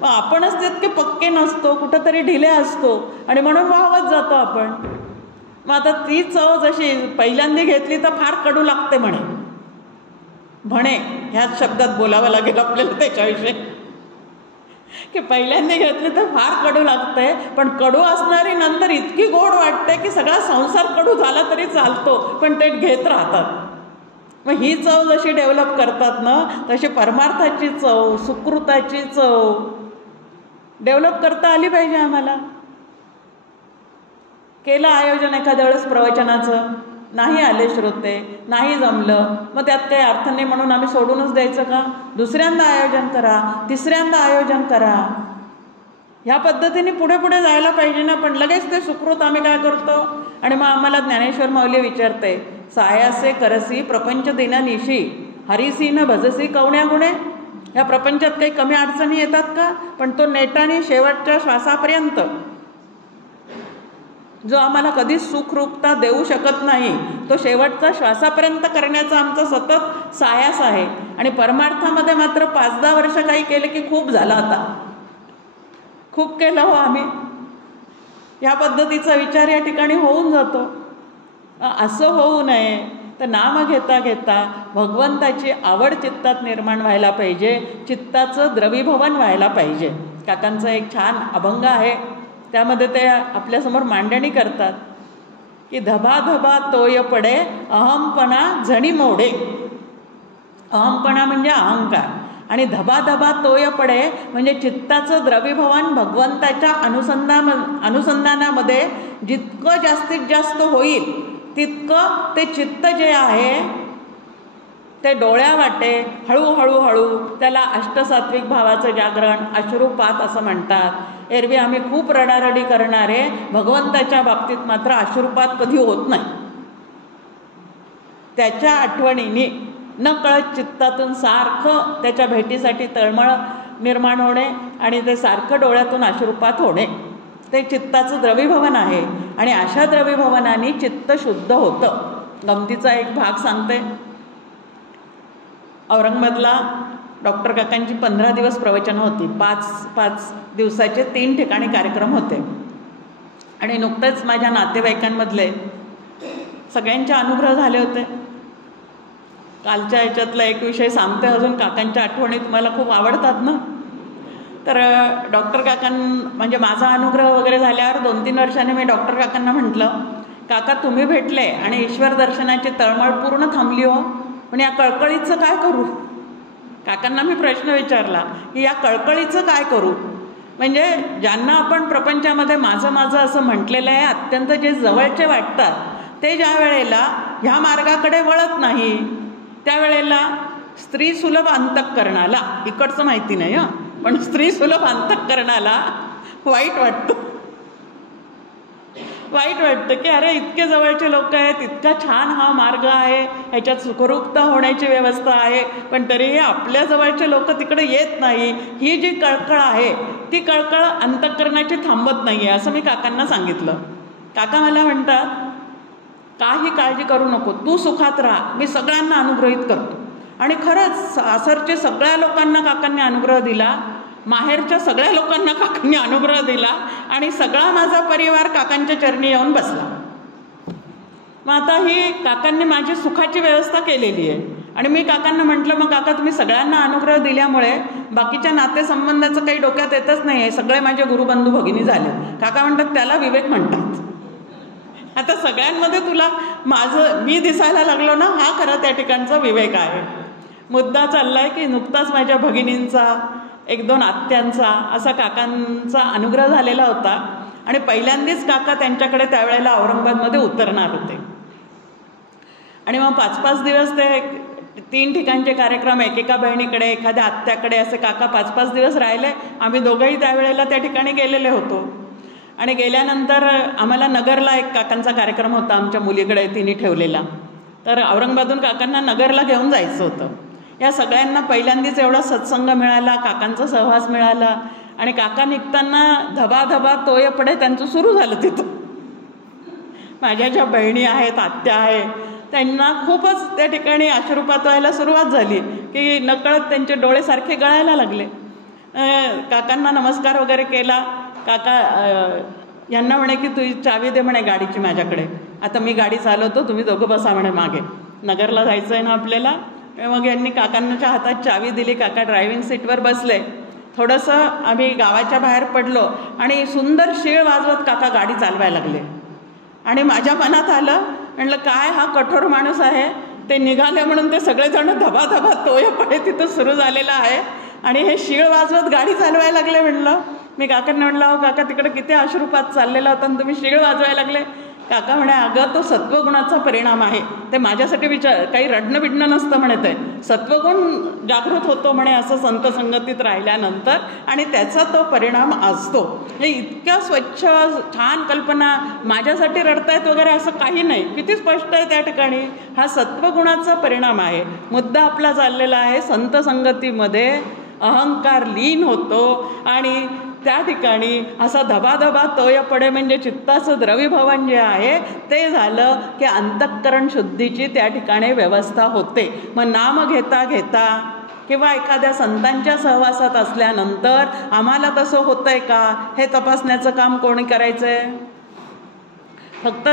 मग आपणच तितके पक्के नसतो, कुठंतरी ढिले असतो आणि म्हणून वाहवत जातो आपण. मग आता ती चव जशी पहिल्यांदा घेतली तर फार कडू लागते म्हणे ह्याच शब्दात बोलावं लागेल आपल्याला त्याच्याविषयी, की पहिल्यांदा घेतली तर फार कडू लागते, पण कडू असणारी नंतर इतकी गोड वाटते की सगळा संसार कडू झाला तरी चालतो, पण ते घेत राहतात. मग ही चव जशी डेव्हलप करतात ना तशी परमार्थाची चव, सुकृताची चव डेव्हलप करता आली पाहिजे आम्हाला. केलं आयोजन एखाद्या वेळेस प्रवचनाचं, नाही आले श्रोते, नाही जमलं, मग त्यात काही अर्थ नाही म्हणून आम्ही सोडूनच द्यायचं का? दुसऱ्यांदा आयोजन करा, तिसऱ्यांदा आयोजन करा. ह्या पद्धतीने पुढे पुढे जायला पाहिजे ना. पण लगेच ते सुकृत आम्ही काय करतो? आणि मग आम्हाला ज्ञानेश्वर माऊली विचारते, सायासे करसी प्रपंच दिनानिशी हरिसीन भजसी कवण्या गुणे. ह्या प्रपंचात काही कमी अडचणी येतात का? पण तो नेटाने शेवटच्या श्वासापर्यंत जो आम्हाला कधीच सुखरूपता देऊ शकत नाही, तो शेवटचा श्वासापर्यंत करण्याचा आमचा सतत सायास आहे. आणि परमार्थामध्ये मात्र 5-10 वर्ष काही केले की खूप झालं. आता खूप केलं हो आम्ही. या पद्धतीचा विचार या ठिकाणी होऊन जातो. असं होऊ नये. तर नाम घेता घेता भगवंताची आवड चित्तात निर्माण व्हायला पाहिजे, चित्ताचं द्रवीभवन व्हायला पाहिजे. काकांचा एक छान अभंग आहे, त्यामध्ये ते आपल्यासमोर मांडणी करतात की धबाधबा तोय पडे अहमपणा जणी मोडे. अहमपणा म्हणजे अहंकार, आणि धबाधबा तोय पडे म्हणजे चित्ताचं द्रवीभवन भगवंताच्या अनुसंधानामध्ये जितकं जास्तीत जास्त होईल तितकं ते चित्त जे आहे ते डोळ्या वाटे हळूहळू हळू त्याला अष्टसात्विक भावाचं जागरण, अश्रुपात असं म्हणतात. एरवी आम्ही खूप रडारडी करणारे, भगवंताच्या बाबतीत मात्र अश्रुपात कधी होत नाही. त्याच्या आठवणीने नकळत चित्तातून सारखं त्याच्या भेटीसाठी तळमळ निर्माण होणे आणि ते सारखं डोळ्यातून अश्रुपात होणे, ते चित्ताचं द्रवीभवन आहे. आणि अशा द्रवीभवनाने चित्त शुद्ध होतं. गमतीचा एक भाग सांगते. औरंगाबादला डॉक्टर काकांची 15 दिवस प्रवचनं होती. 5 दिवसाचे 3 ठिकाणी कार्यक्रम होते. आणि नुकतेच माझ्या नातेवाईकांमधले सगळ्यांचे अनुग्रह झाले होते. कालच्या ह्याच्यातला एक विषय सांगते अजून. काकांच्या आठवणी तुम्हाला खूप आवडतात ना. तर डॉक्टर म्हणजे माझा अनुग्रह वगैरे झाल्यावर 2-3 वर्षांनी मी डॉक्टर काकांना म्हटलं, काका तुम्ही भेटले आणि ईश्वर दर्शनाची तळमळ पूर्ण थांबली हो, पण या कळकळीचं काय करू? काकांना मी प्रश्न विचारला की या कळकळीचं काय करू? म्हणजे ज्यांना आपण प्रपंचामध्ये माझं माझं असं म्हटलेलं आहे, अत्यंत जे जवळचे वाटतात, ते ज्या वेळेला ह्या मार्गाकडे वळत नाही त्यावेळेला स्त्री सुलभ अंतःकरणाला, इकडचं माहिती नाही हं, पण स्त्री सुलभ अंतःकरणाला वाईट वाटतं की अरे इतके जवळचे लोक आहेत, इतका छान हा मार्ग आहे, ह्याच्यात सुखरूपता होण्याची व्यवस्था आहे, पण तरीही आपल्या जवळचे लोक तिकडे येत नाही. ही जी कळकळ आहे ती कळकळ अंतःकरणाची थांबत नाही आहे, असं मी काकांना सांगितलं. काका मला म्हणतात, काही काळजी करू नको, तू सुखात राहा, मी सगळ्यांना अनुग्रहित करतो. आणि खरंच सासरचे सगळ्या लोकांना काकांनी अनुग्रह दिला, माहेरच्या सगळ्या लोकांना काकांनी अनुग्रह दिला, आणि सगळा माझा परिवार काकांच्या चरणी येऊन बसला. मग आता ही काकांनी माझी सुखाची व्यवस्था केलेली आहे. आणि मी काकांना म्हटलं, मग काका तुम्ही सगळ्यांना अनुग्रह दिल्यामुळे बाकीच्या नातेसंबंधाचं काही डोक्यात येतच नाही आहे, सगळे माझे गुरुबंधू भगिनी झाले. काका म्हणतात त्याला विवेक म्हणतात. आता सगळ्यांमध्ये तुला मी दिसायला लागलो ना, हा खरा त्या ठिकाणचा विवेक आहे. मुद्दा चाललाय की नुकताच माझ्या भगिनींचा 1-2 आत्यांचा असा काकांचा अनुग्रह झालेला होता. आणि पहिल्यांदाच काका त्यांच्याकडे त्यावेळेला औरंगाबादमध्ये उतरणार होते. आणि मग 5-5 दिवस ते 3 ठिकाणचे कार्यक्रम, एकेका बहिणीकडे एखाद्या आत्याकडे असे काका 5-5 दिवस राहिले. आम्ही दोघंही त्यावेळेला त्या ठिकाणी गेलेले होतो. आणि गेल्यानंतर आम्हाला नगरला एक काकांचा कार्यक्रम होता, आमच्या मुलीकडे तिने ठेवलेला. तर औरंगाबादून काकांना नगरला घेऊन जायचं होतं. या सगळ्यांना पहिल्यांदाच एवढा सत्संग मिळाला, काकांचा सहवास मिळाला. आणि काका निघताना धबाधबा तोय पडे त्यांचं सुरू झालं तिथं. माझ्या ज्या बहिणी आहेत, आत्या आहे, त्यांना खूपच त्या ठिकाणी अश्रुपात व्हायला सुरुवात झाली की नकळत त्यांचे डोळे सारखे गळायला लागले. काकांना नमस्कार वगैरे केला. काका यांना म्हणे की तुझी चावी दे म्हणे गाडीची माझ्याकडे, आता मी गाडी चालवतो, तुम्ही दोघं बसा म्हणे मागे, नगरला जायचं आहे ना आपल्याला. मग यांनी काकांच्या हातात चावी दिली. काका ड्रायव्हिंग सीटवर बसले. थोडंसं आम्ही गावाच्या बाहेर पडलो आणि सुंदर शिळ वाजवत काका गाडी चालवायला लागले. आणि माझ्या मनात आलं, म्हणलं काय हा कठोर माणूस आहे, ते निघाले म्हणून ते सगळेजण धबाधबा तोय पडे तिथं सुरू झालेला आहे आणि हे शिळ वाजवत गाडी चालवायला लागले. म्हणलं मी काकांना म्हणलं, अहो काका तिकडे किती अश्रुपात चाललेला होता आणि तुम्ही शिळ वाजवायला लागले. काका म्हणे अगं तो सत्वगुणाचा परिणाम आहे, ते माझ्यासाठी विचार काही रडणं बिडणं नसतं म्हणत आहे, सत्वगुण जागृत होतो म्हणे असं संत संगतीत राहिल्यानंतर, आणि त्याचा तो परिणाम असतो. हे इतक्या स्वच्छ छान कल्पना, माझ्यासाठी रडतायत वगैरे असं काही नाही, किती स्पष्ट आहे त्या ठिकाणी. हा सत्वगुणाचा परिणाम आहे. मुद्दा आपला चाललेला आहे संत संगतीमध्ये अहंकार लीन होतो आणि त्या ठिकाणी असा धबाधबा तोय पडे, म्हणजे चित्ताचं द्रवीभवन जे आहे ते झालं की अंतःकरण शुद्धीची त्या ठिकाणी व्यवस्था होते. मग नाम घेता घेता किंवा एखाद्या संतांच्या सहवासात असल्यानंतर आम्हाला तसं होतंय का हे तपासण्याचं काम कोणी करायचं आहे? फक्त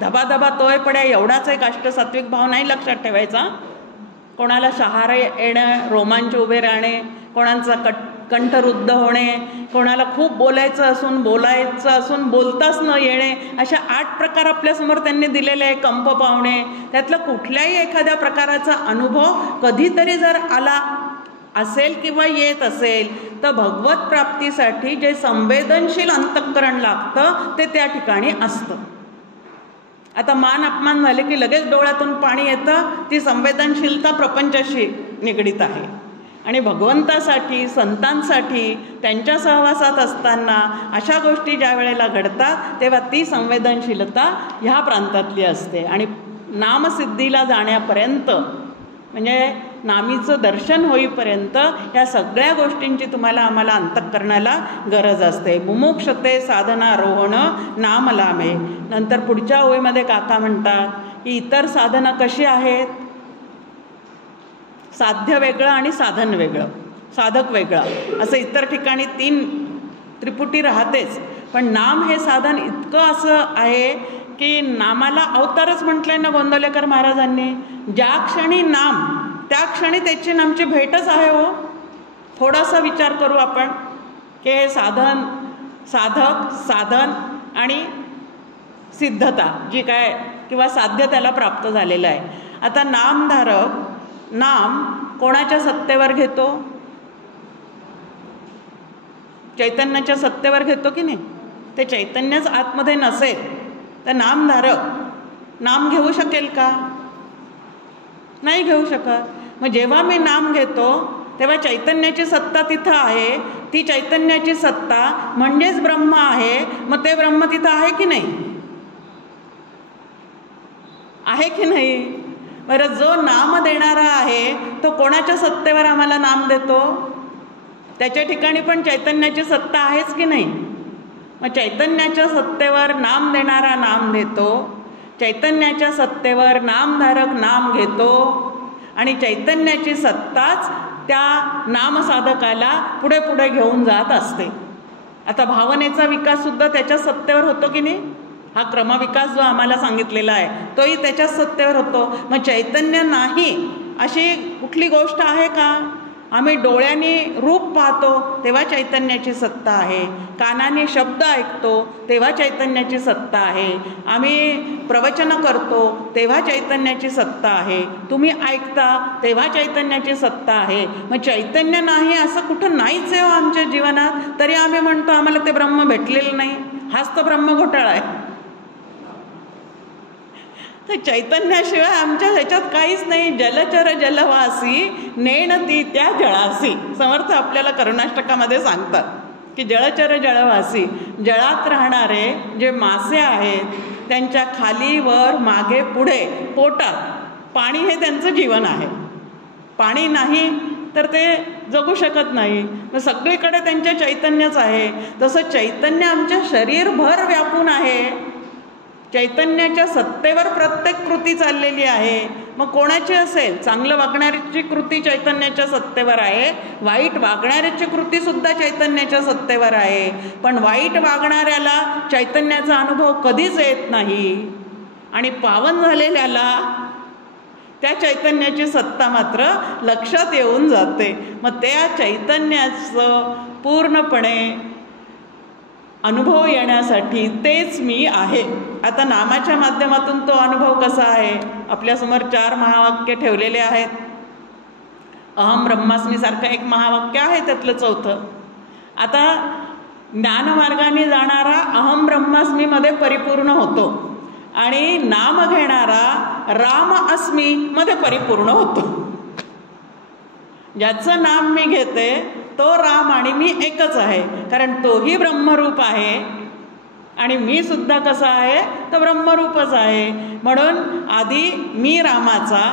धबाधबा तोय पड्या एवढाच एक अष्टसात्विक भाव नाही लक्षात ठेवायचा. कोणाला शहारे येणं, रोमांच उभे राहणे, कोणाचा कंठरुद्ध होणे, कोणाला खूप बोलायचं असून बोलताच न येणे, अशा 8 प्रकार आपल्यासमोर त्यांनी दिलेले आहे. कंप पावणे, त्यातला कुठल्याही एखाद्या प्रकाराचा अनुभव कधीतरी जर आला असेल किंवा येत असेल तर भगवत प्राप्तीसाठी जे संवेदनशील अंतःकरण लागतं ते त्या ठिकाणी असतं. आता मान अपमान झाले की लगेच डोळ्यातून पाणी येतं, ती संवेदनशीलता प्रपंचाशी निगडीत आहे. आणि भगवंतासाठी, संतांसाठी त्यांच्या सहवासात असताना अशा गोष्टी ज्या वेळेला घडतात तेव्हा ती संवेदनशीलता ह्या प्रांतातली असते. आणि नामसिद्धीला जाण्यापर्यंत, म्हणजे नामीचं दर्शन होईपर्यंत या सगळ्या गोष्टींची आम्हाला अंतःकरणाला गरज असते. मुमुक्षते साधनारोहण नाम लाभे. नंतर पुढच्या ओळीमध्ये काका म्हणतात की इतर साधनं कशी आहेत? साध्य वेगळं आणि साधन वेगळं, साधक वेगळं, असं इतर ठिकाणी 3 त्रिपुटी राहतेच. पण नाम हे साधन इतकं असं आहे की नामाला अवतारच म्हटलंय ना गोंदवलेकर महाराजांनी. ज्या क्षणी नाम त्या क्षणी त्याची नामची भेटच आहे. हो, थोडासा विचार करू आपण की हे साधन, साधक, साधन आणि सिद्धता जी काय किंवा साध्य त्याला प्राप्त झालेलं आहे. आता नामधारक नाम कोणाच्या सत्तेवर घेतो? चैतन्याच्या सत्तेवर घेतो की नाही? ते चैतन्यच आतमध्ये नसेल तर नामधारक नाम घेऊ शकेल का? नाही घेऊ शकत. मग जेव्हा मी नाम घेतो तेव्हा चैतन्याची सत्ता तिथं आहे, ती चैतन्याची सत्ता म्हणजेच ब्रह्म आहे. मग ते ब्रह्म तिथं आहे की नाही? आहे की नाही? बरं, जो नाम देणारा आहे तो कोणाच्या सत्तेवर आम्हाला नाम देतो? त्याच्या ठिकाणी पण चैतन्याची सत्ता आहेच की नाही? मग चैतन्याच्या सत्तेवर नाम देणारा नाम देतो, चैतन्याच्या सत्तेवर नामधारक नाम घेतो आणि चैतन्याची सत्ताच त्या नामसाधकाला पुढे पुढे घेऊन जात असते. आता भावनेचा विकाससुद्धा त्याच्या सत्तेवर होतो की नाही? हा क्रमविकास जो आम्हाला सांगितलेला आहे तोही त्याच्या सत्तेवर होतो. मग चैतन्य नाही अशी कुठली गोष्ट आहे का? आम्ही डोळ्यांनी रूप पाहतो तेव्हा चैतन्याची सत्ता आहे, कानाने शब्द ऐकतो तेव्हा चैतन्याची सत्ता आहे, आम्ही प्रवचन करतो तेव्हा चैतन्याची सत्ता आहे, तुम्ही ऐकता तेव्हा चैतन्याची सत्ता आहे. मग चैतन्य नाही असं कुठं नाहीच आहे हो आमच्या जीवनात, तरी आम्ही म्हणतो आम्हाला ते ब्रह्म भेटलेलं नाही. हाच तर ब्रह्म घोटाळा आहे. तर चैतन्याशिवाय आमच्या ह्याच्यात काहीच नाही. जलचर जलवासी नेणती त्या जळासी. समर्थ आपल्याला करुणाष्टकामध्ये सांगतात की जलचर जलवासी, जळात राहणारे जे मासे आहेत त्यांच्या खाली वर मागे पुढे पोटात पाणी हे त्यांचं जीवन आहे. पाणी नाही तर ते जगू शकत नाही. मग सगळीकडे त्यांच्या चैतन्यच आहे. तसं चैतन्य आमच्या शरीरभर व्यापून आहे. चैतन्याच्या सत्तेवर प्रत्येक कृती चाललेली आहे. मग कोणाची असेल? चांगलं वागणाऱ्याची कृती चैतन्याच्या सत्तेवर आहे, वाईट वागणाऱ्याची कृतीसुद्धा चैतन्याच्या सत्तेवर आहे. पण वाईट वागणाऱ्याला चैतन्याचा अनुभव कधीच येत नाही आणि पावन झालेल्याला त्या चैतन्याची सत्ता मात्र लक्षात येऊन जाते. मग त्या चैतन्याचं पूर्णपणे अनुभव येण्यासाठी तेच मी आहे. आता नामाच्या माध्यमातून तो अनुभव कसा आहे? आपल्यासमोर 4 महावाक्य ठेवलेले आहेत. अहम ब्रह्मास्मी सारखं एक महावाक्य आहे त्यातलं 4थं. आता ज्ञानमार्गाने जाणारा अहम ब्रह्मास्मीमध्ये परिपूर्ण होतो. आणि नाम घेणारा राम अस्मी मध्ये परिपूर्ण होतो. ज्याचं नाम मी घेते तो राम आणि मी एकच आहे, कारण तोही ब्रह्मरूप आहे आणि मी सुद्धा कसा आहे तर ब्रह्मरूपच आहे. म्हणून आधी मी रामाचा,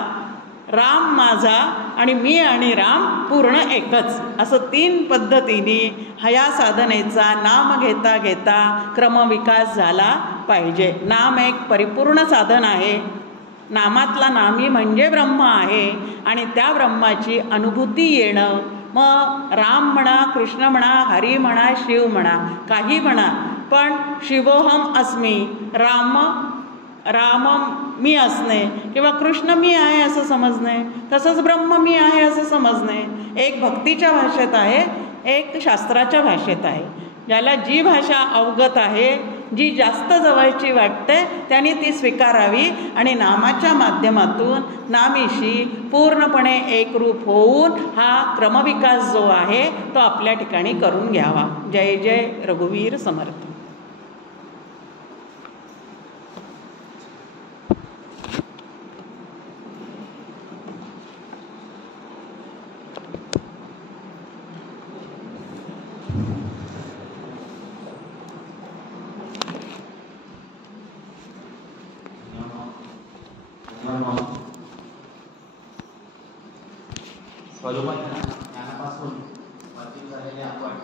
राम माझा आणि मी आणि राम पूर्ण एकच, असं 3 पद्धतीने ह्या साधनेचा नाम घेता घेता क्रमविकास झाला पाहिजे. नाम एक परिपूर्ण साधन आहे. नामातला नामी म्हणजे ब्रह्म आहे आणि त्या ब्रह्माची अनुभूती येणं. मग राम म्हणा, कृष्ण म्हणा, हरी म्हणा, शिव म्हणा, काही म्हणा, पण शिवोहम अस्मी, राम मी असणे किंवा कृष्ण मी आहे असं समजणे, तसंच ब्रह्म मी आहे असं समजणे. एक भक्तीच्या भाषेत आहे, एक शास्त्राच्या भाषेत आहे. ज्याला जी भाषा अवगत आहे, जी जास्त जवळची वाटते, त्यांनी ती स्वीकारावी आणि नामाच्या माध्यमातून नामीशी पूर्णपणे एकरूप होऊन हा क्रमविकास जो आहे तो आपल्या ठिकाणी करून घ्यावा. जय जय रघुवीर समर्थ. स्वरूपात ज्ञानापासून वर्तित झालेले आपण